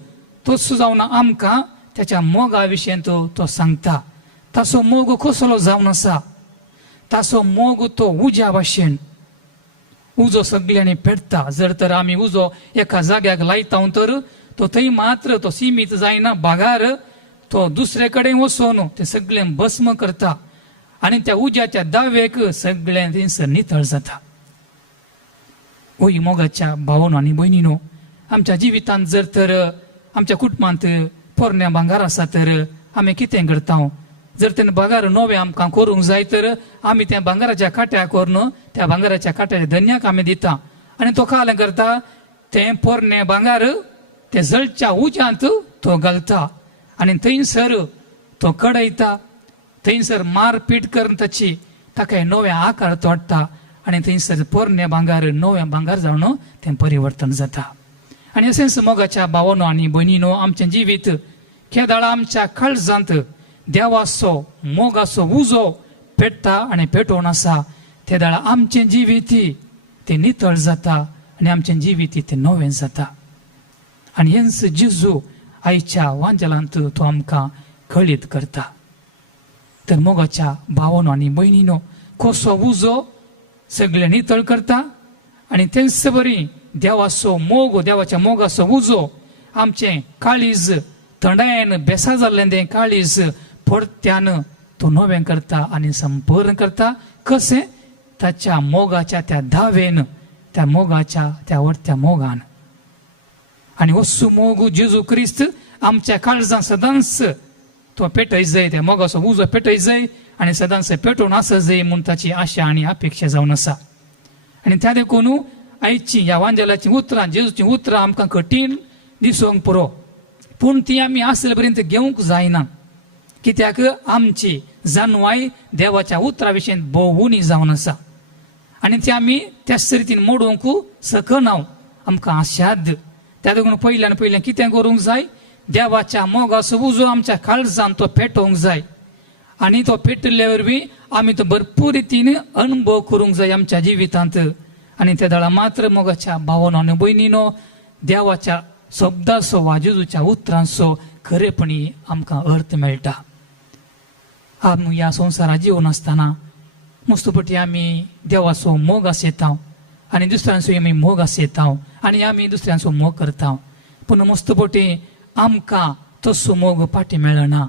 तोच जावन आमकां त्याच्या मोगा विशयी तो सांगता. ताचो मोग कसलो जावन आसा. ताचो मोग तो उज्या भाशेन उजो सगळ्यांनी पेटता. जर तर आमी उजो एका जाग्याक लायता तर तो थंय मात्र तो सीमीत जायना भागार तो दुसरे कडेन वचून ते सगळें भस्म करता आनी त्या उज्याच्या दावेक सगळें थंयसर नितळ जाता. ओय मोगाच्या भावानो आनी भयणीनो, आमच्या जिवितांत जर तर आमच्या कुटुंबांत पोरण्या भांगार आसा तर आमी कितें करता. जर तें भांगार नवें आमकां करूंक जाय तर आमी त्या भांगाराच्या काट्याक व्हरून त्या भांगाराच्या काट्याच्या धन्याक आमी दिता आनी तो काल करता तें पोरणे भांगार ते जळच्या उज्यांत तो घालता आनी थंयसर तो कडयता. थंयसर मारपीट करून ताका नवे आकार तोडटा आनी थंयसर पोरणे भांगार नवें भांगार जावन तें परिवर्तन जाता. आनी अशेंच मोगाच्या भावानो आनी भयणीनो, आमचें जिवीत केदाळ आमच्या काळजांत देवाचो मोगाचो उजो पेटता आनी पेटोवन आसा. ते दाळ आमचें जिवीत तें नितळ जाता आनी आमचें जिवीत तें नवें जाता. आनी हेंच जेजू आयच्या वांजेलांत तो आमकां कळीत करता. तर मोगाच्या भावानो आनी भयणीनो, कसो उजो सगळें नितळ करता आनी तेच बरी देवाचो मोग, देवाच्या मोगाचो उजो आमचें काळीज थंडायेन बेसा जाल्लें तें काळीज परत्यान तो नवें करता आनी संपूर्ण करता. कशें? ताच्या मोगाच्या त्या धावेन, त्या मोगाच्या त्या वर्त्या मोगान. आनी असो मोग जेजू क्रिस्त आमच्या काळजांत सदांच तो पेटय जाय, त्या मोगाचो उजो पेटय जाय आनी सदांच पेटोवन आसा जाय म्हूण ताची आशा आनी अपेक्षा जावन आसा. आनी त्या देखून आयची ह्या वांजेलाची उतरां, जेजूची उतरां आमकां कठीण दिसूंक पुरो. पूण ती आमी असले पर्यंत घेवंक जायना, कित्याक आमची जाणवाय देवाच्या उतरा विशयी भोवुनी जावन आसा आनी ती आमी त्याच रितीन मोडूंक सकनाव. आमकां आशाद त्या देखून पयल्यान पयलें कितें करूंक जाय, देवाच्या मोगाचो उजो आमच्या काळजान तो पेटोवंक जाय आनी तो पेटले वरवीं आमी तो भरपूर रितीन अनुभव करूंक जाय आमच्या जिवितांत. आनी त्या दाळा मात्र मोगाच्या भावानो आनी भयणीनो, देवाच्या शब्दाचो वा जेजूच्या उतरांचो खरेपणी आमकां अर्थ मेळटा. आमी ह्या संवसारात जिवन आसतना मस्तपटी आमी देवाचो मोग आसयता आनी दुसऱ्यांचो आमी मोग आसयता आनी आमी दुसऱ्यांचो मोग करता, पूण मस्तपटी आमकां तसो मोग फाटी मेळना.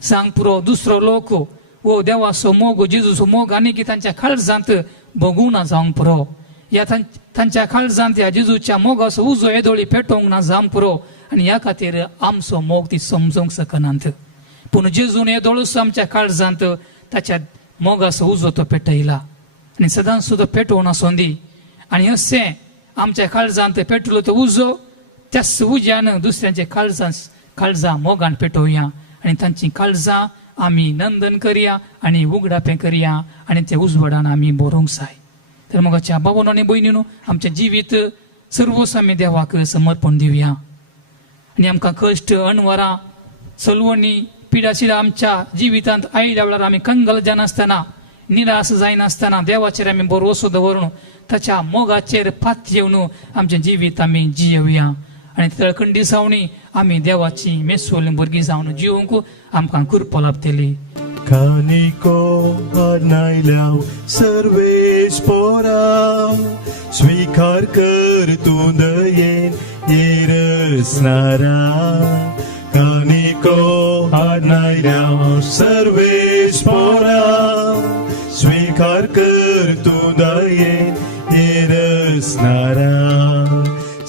सांग पुरो दुसरो लोक वो देवाचो मोग जेजूचो मोग आनी तांच्या काळजांत बगूंक ना जावंक पुरो, या तांच्या काळजांत ह्या जेजूच्या मोगाचो उजो येदोळी पेटोवंक ना जावंक पुरो. आनी ह्या खातीर आमचो मोग ती समजूंक शकनात, पूण जेजून येदोळूच आमच्या काळजांत ताच्या मोगाचो उजो तो पेटयला आनी सदांच तो पेटोवन आसूं दी. आनी अशें आमच्या काळजांत पेटलो तो उजो, त्याच उज्यान दुसऱ्यांचे काळजां मोगान पेटोवया आनी तांची काळजां आमी नंदन करया आनी उगडापें करया आनी ते उजवाडान आमी भरूंक जाय. तर मोगाच्या भावानो आनी भयणीनो, आमचें जिवीत सर्वस्व आमी देवाक समर्पण दिवया आनी आमकां कश्ट अणवरां चलवणी पिडाशिडा आमच्या जिवितांत आयल्या वेळार आमी कंगाल जायनासतना, निराश जायनासतना देवाचेर आमी भरवंसो दवरून ताच्या मोगाचेर पात येवन आमचें जिवीत आमी जियेवया आनी तळखंडी सावणी आमी देवाची मेस्सूल भुरगीं जावन जिवंक आमकां कृपा लाभतली. Kaniko anailau सर्वेस्पोरा स्वीकार कर तू दयेन येरसणारा. Kaniko anailau सर्वेस्पोरा स्वीकार कर तू दयेन येरसणारा.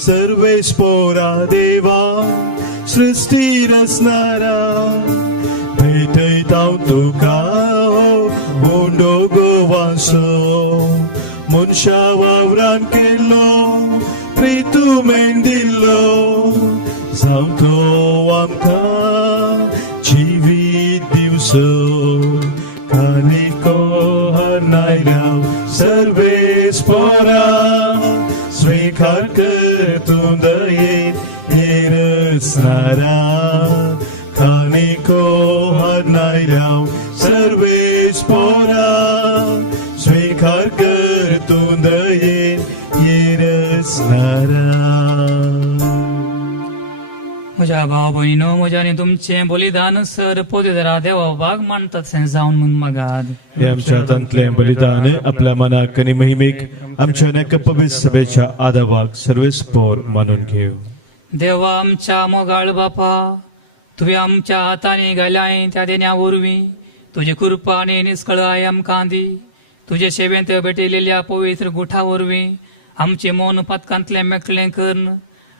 सर्वेस्पोरा देवा सृष्टी रचणारा, भेटयता तुका बोंडो गोवांसो, मनशा वावरान केल्लो प्रितुमेन दिल्लो, जावं तो आमकां जिवीत दिवचो. कानिको हरनायराव सर्वेस्पोरा स्वीकार कर तू दयेन येरसणारा. कानिको हरनायराव सर्वेस्पोरा स्वीकार कर तू दयेन येरसणारा. म्हज्या भाव भयणो, म्हज्या आनी तुमचें बलिदान सर पोतेदारा देवा भाग मानतात थंय जावन म्हूण मागात. हे आमच्या हातांतलें बलिदान आपल्या मनाक आनी महिमेक आमच्या अनेक पवित्र सभेच्या आदावाक सर्वेस्पोर मानून घेव. देवा आमच्या मोगाळ बापा, तुवें आमच्या हातांनी घाल्याय त्या देण्या वरवीं तुजी कृपा आनी निस्कळाय आमकां दी. तुजे सेवेंत भेटयलेल्या पवित्र गुठा वरवीं आमचें मन पदकांतलें मेकळें कर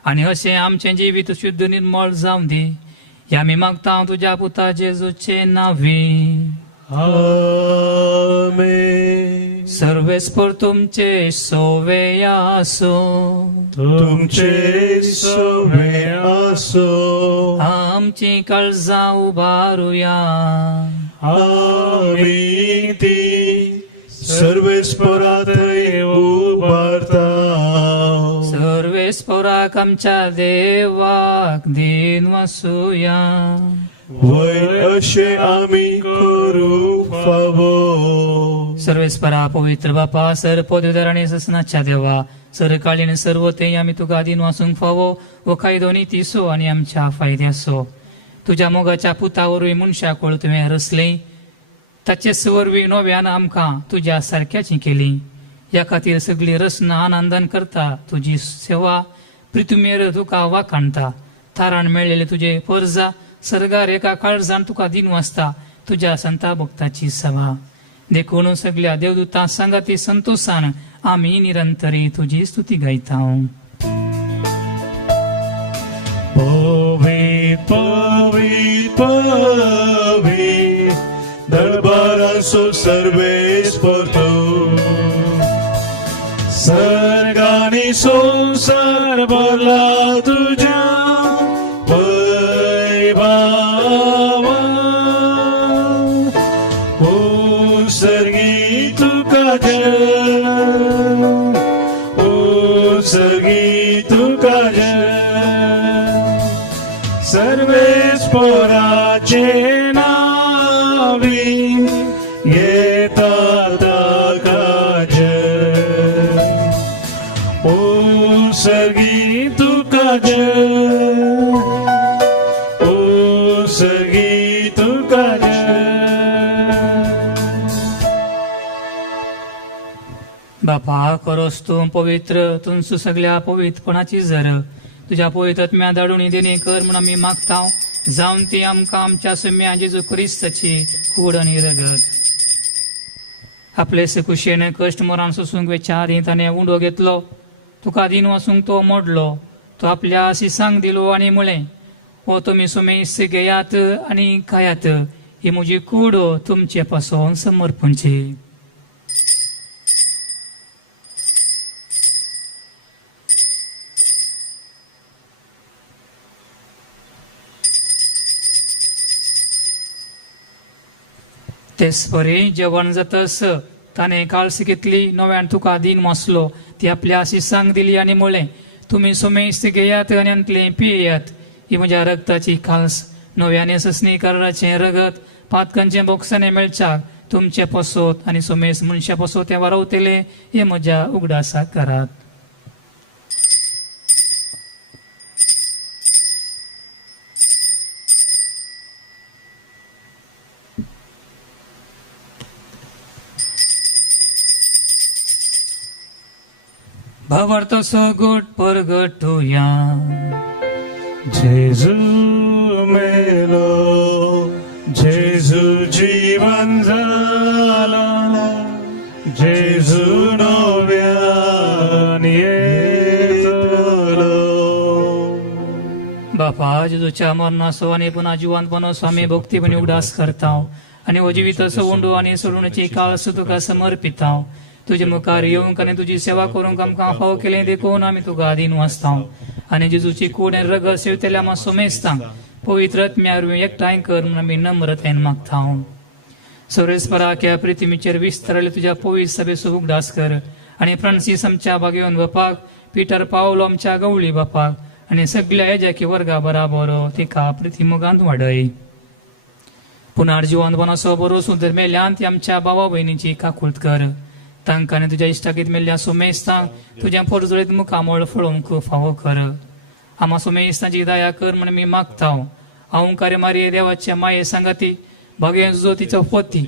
आनी अशें आमचें जिवीत शुद्ध निर्मळ जावं दी. ह्या आमी मागता तुज्या पुता जेजूचे नांवी. आमेन. सर्वेस्पर तुमचे सोवे आसो, तुमचे सोवे आसो, आमची काळजां उबारुया. आमी ती सर्वेस्परात उबारता. सर्वेस्पराक आमच्या देवाक दिन वासुया. वयर अशें आमी करूंक फावो. सर्वेस्परा पवित्र बापा, सर पदवीधर आनी ससनाच्या देवा, सर काळीन सर्व ते आमी तुका दिन वासूंक फावो वो कायदो नितीसो आनी आमच्या फायद्याचो. तुज्या मोगाच्या पुता वरवीं मनशाक वळ तुवें रचलें, ताचेच वरवीं नव्यान आमकां तुज्या सारक्याची केली. ह्या खातीर सगळी रचना आनंदान करता तुजी सेवा प्रितुमेर तुका वाखाणटा. थारान मेळिल्ले तुजे फर्जा सर्गार एका काळजान तुका दिन वाजता तुज्या संता भक्ताची सभा. देखून सगळ्या देवदूतां सांगाती संतोषान आमी निरंतरी तुजी स्तुती गायता. पवित्र पवित्र पवित्र दरबाराचो सर्वेस्पर तूं. सर्ग आनी संवसार भरला तुज्या तुझे नावी येतात काज ओ सगी तू काज ओ सगी तू काज बापा करोस तू पवित्र तुमचं सगळ्या पवित्रपणाची झर तुझ्या पवित्रात्म्या धाडून देणे कर म्हणून आम्ही मागताव जाऊन ती आमकां आमच्या सम्या जेजू क्रिस्ताची कूड आणि रगत आपले कुशेन कष्ट मरण सोसूंक वेचार ताणे उंडो घेतलो तुका दिन वासूंक तो मोडलो तो आपल्या सिसांक दिलो आणि म्हळें हो तुमी सुमेस घेयात आणि खायात ही म्हजी कूड तुमचे पासून समर्पणची तेच परी जेवण जातस ताणे काळस घेतली नव्यान तुका दिन वाचलो ती आपल्या शिसांक दिली आणि म्हळें तुम्ही सोमेस घेयात आणि अंतले पियेयात ही म्हज्या रगताची खास नव्याने ससणी कराराचे रगत पातकांचे बोक्साने मेळच्याक तुमचे पसोत आणि सोमेस मनशा पसोत ते वारवतले हे म्हज्या उगडासा करात भावार्थ सगोट परगटूया जेजू मेलो जेजू जीवन झाला जेजू नव्यान येतलो बापा जेजूच्या मरणासो आणि पुन्हा जिवंतपणो स्वामी भक्तीपणे उडास करताव आणि हो जिवितसो उंडू आणि सोडूनची काळ तुका समर्पिताव तुझे मुखार येऊंक आणि तुझी सेवा करूंक आमकां फाव केले देखून आमी तुका आदीन वाचताव आणि जेजूची कूड आणि रगत सेवतेल्या आम्हा सोमेस्ता पवित्र आत्म्यावर एकठांय कर म्हणून आमी नम्रतायेन मागताव सर्वेस्पराच्या प्रिथिमीचेर विस्तारले तुझ्या पवित्र सभेचो उगडास कर आणि फ्रांसीस आमच्या बागेवन बापाक पिटर पावलो आमच्या गवळी बापाक आणि सगळ्या हेज्या वर्गा बराबर तिका पृथ्वीमुगांत वाडय पुन्हा जिवंतपणाचो बरो सुंदर मेल्यान ती आमच्या भावा भयणीची काकुळट कर तांकां आनी तुज्या इश्टागीत मेल्ल्या सोमेस्तांक तुज्या परजुळीत मुखामळ फळोवंक फावो कर आम्हा सोमेस्तांची दया कर म्हणून मी मागताव हांव कार्य मारी देवाच्या माये सांगाती भगे जो तिचो पोती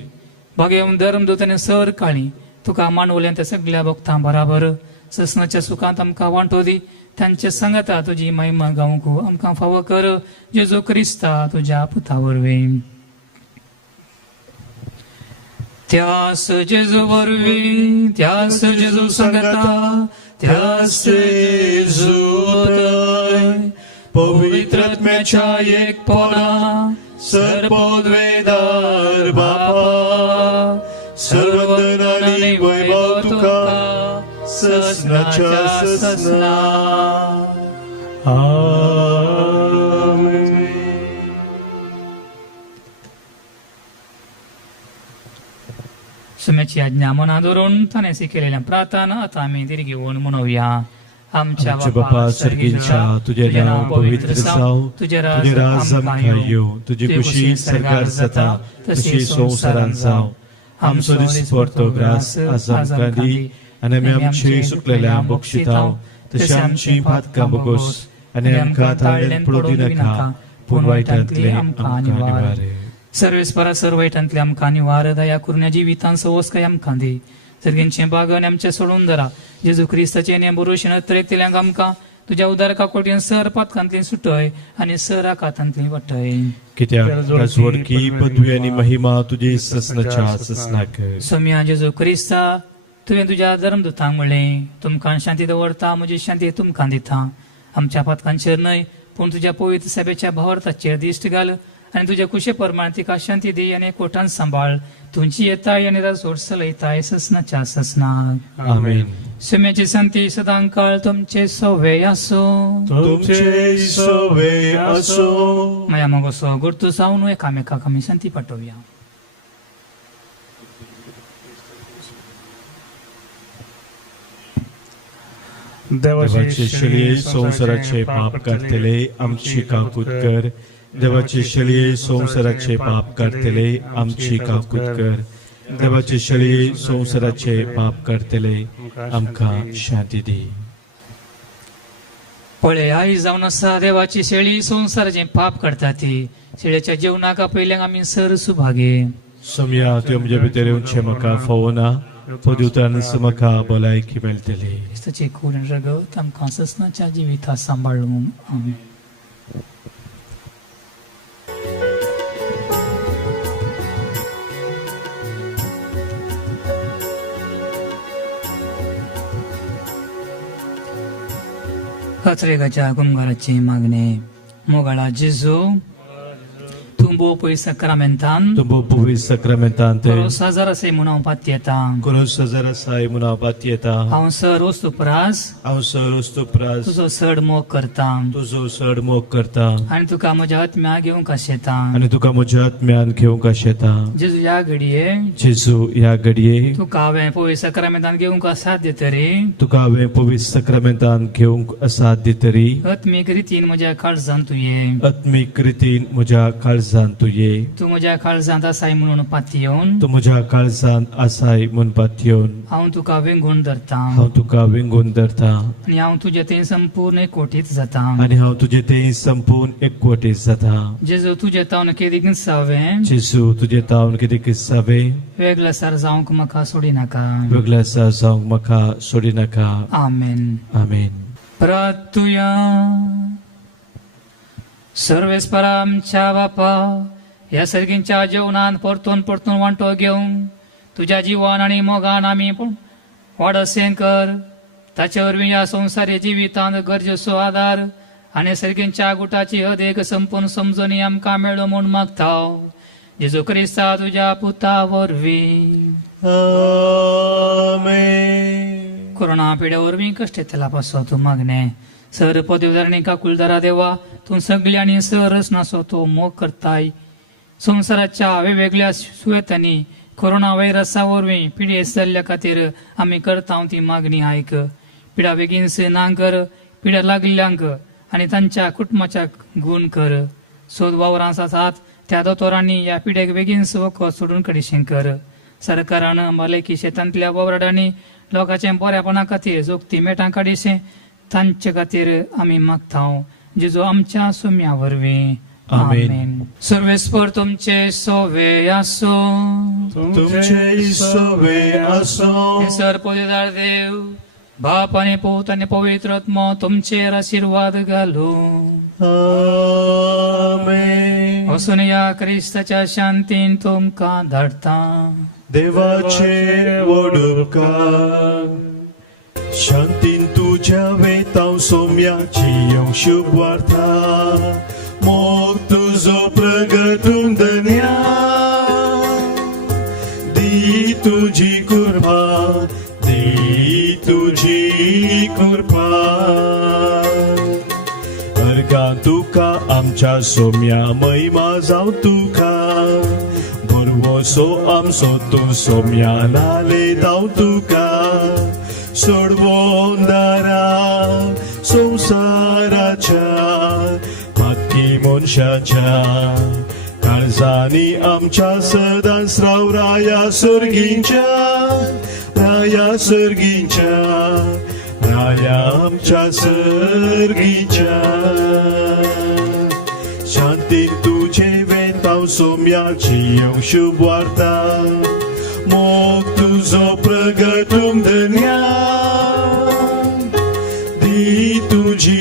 भगे धर्मदूत आनी सर काळी तुका मानवल्या त्या सगळ्या भक्तां बराबर ससनाच्या सुखांत आमकां वांटो दी त्यांच्या सांगता तुजी महिमा गावंक आमकां फावो कर जेजू क्रिस्ता तुज्या पुता वरवीं त्यास जेजू वरवीं त्यास जेजू सांगता त्यास जेजू पवित्र आत्म्याच्या एक पोना सर्वोद्वेदार बापा सर्वंदन आणि वैभव तुका ससनाच्या ससना आमेन. सुम्याची आज्ञा मना धरून ताणेसी केलेल्या प्रार्थना आता आम्ही दीर्घ होऊन म्हणूया आमच्या बापा सर्गीच्या तुझे नाव पवित्र जाव तुझे राज आमकां येवं तुझी खुशी सरकार जाता तशी संवसारांत जाव आमचो दिसपडतो ग्रास आज आमकां दी आनी आमी आमची सुकलेल्या बक्षिताव तशी आमची पातकां बगोस आनी आमकां ताळ्यान पडूं दिनाका पूण वायटांतले आमकां निवार सर्वेस्परा सर्व वायटांतले आमकां निवार दया करून जिवितांत सवस काय आमकां दी सर्गींचे बागन आमचे सोडून धरा जेजू क्रिस्ताचे ने बरोशेन त्रेकतेल्यांक आमकां तुज्या उदार काकोटीन सर पातकांतली सुटय आनी सर आकांतांतली वटय कित्याक राजवडकी पदवी आनी महिमा तुजे ससनाच्या ससनाक सोम्या जेजू क्रिस्ता तुवें तुज्या धर्मदुतांक म्हणलें तुमकां शांती दवरता म्हजी शांती तुमकां दिता आमच्या पातकांचेर न्हय पूण तुज्या पवित्र सभेच्या भावार्थाचेर दिश्ट घाल आनी तुज्या कुशे प्रमाण तिका शांती दी आनी कोठान सांबाळ तुमची येताय आनी राजवड चलयताय ससनाच्या ससनाक आमेन. सोम्याची शांती सदां काळ तुमचे सवे आसो तुमचे सवे असो माया मोगोसो गुर्तू जावन एकामेकाक आमी शांती पाठोवया देवाचे शिळे संसाराचे पाप करतले आमची काकूत कर देवाची शळये संसाराचे पाप काढतले आमची काकूत कर देवाची शळये संसाराचे पाप काढतले आमकां शांती दी पळय आई जावन आसा देवाची शेळी संसाराचे पाप करता ती शेळेच्या जेवणाका पयल्याक आमी सर सुभागे सोम्या तुवें म्हजे भितर येवचें म्हाका फोवना पदुतानच म्हाका भलायकी मेळटली क्रिस्ताचे खून रगत आमकां ससनाच्या जिविता सांबाळूंक आमेन. कचरेगाच्या गुंगाराची मागणे मोगाळा जेजू तुंबो पय सक्रमेंतान तुंबो पुवी सक्रमेंतांत साजार असे म्हणून पात येता कोरोस सजर साय मुना बाती येता हांव सर वस्तू परास हांव सर वस्तू प्रास तुजो सड मोग करता तुजो सड मोग करता आणि तुका म्हज्या आत्म्या घेवंक आशेता आनी तुका म्हज्या आत्म्यान घेवंक आशेता जेजू या घडये जेजू ह्या घडये तुका हांवें पय सक्रमेंतान घेवंक साध्य तरी तुका हांवें पवित्र सक्रमेंतान घेवंक असाध्य तरी आत्मीक रितीन म्हज्या काळजान तुये आत्मीक रितीन म्हज्या काळजान तुये तू म्हज्या काळजांत आसाय म्हणून पाती येवन तू म्हज्या काळजान आसाय म्हूण पातयेवन हांव तुका वेंगून धरता हांव तुका विंगून धरता आनी हांव तुजे थंय संपूर्ण एकवटीत जाता आनी हांव तुजे थंय संपूर्ण एकवटीत जाता जेजू तुजे तावन केदी सावें जेजू तुजे तावन कितें किस्सावे वेगळा सार जावंक म्हाका सोडी नाका वेगळ्या आसा जावंक म्हाका सोडी नाका आमेन. आमेन. प्रार्थुया सर्वेस्परा आमच्या बापा ह्या सर्गींच्या जेवणान परतून परतून वांटो घेवंक तुझ्या जीवन आणि मोगान आमी वाडसें कर ताचे वरवीं ह्या संवसारी जिवितांत गरजेचो आदार आनी सर्गींच्या गुटाची हदेक संपूर्ण समजून आमकां मेळ्ळो म्हूण मागता जेजू क्रिस्ता तुझ्या पुता वरवीं आमेन. कोरोना पिड्या वरवीं कश्ट तेला पासो तूं मागणे सर पदवीधारणी काकुलदारा देवा तूं सगळी आनी सरस नासो तो मोग करताय संवसाराच्या वेगवेगळ्या सुयेतांनी कोरोना व्हायरसा वरवीं पिडे जाल्ल्या खातीर आमी करता ती मागणी आयक पिडा बेगीनच ना कर पिड्या लागल्ल्यांक आनी तांच्या कुटुंबाच्या गुण कर सोद वावरां आसात त्या दोतोरांनी ह्या पिड्याक बेगीनच वखद सोडून काडिशें कर सरकारान भलायकी शेतांतल्या वावराडांनी लोकांच्या बऱ्यापणा खातीर जोगती मेटां काडिशें तांचे खातीर आमी मागता जेजू आमच्या सोम्या वरवीं आमेन. सर्वेस्पर तुमचे सोवे आसो तुमचे सोवे आसो सर पदवीदार देव बाप आनी पूत आनी पवित्र आत्मा तुमचेर आशीर्वाद घालू आमेन. वसून या क्रिस्ताच्या शांतीन तुमकां धाडटा देवाचे वडुपकार शांतीन तुझ्या वेतांव सोम्याची येवं शुभ वार्ता मोग तुजो प्रगटूंक धन्या दी तुझी कृपा दी तुझी कृपा अर्गा तुका आमच्या सोम्या महिमा जावं तुका बरवसो आमचो तूं सोम्या नाले दाव तुका सोडवोन दारा संवसाराच्या मातकी मनशाच्या काळजांनी आमच्या सदांच राव राया सर्गींच्या राया आमच्या सर्गींच्या शांतीन तुझे वेतांव सोम्याची येवं शुभ वार्ता मोग तुजो प्रगटूंक धन्या दी तुझी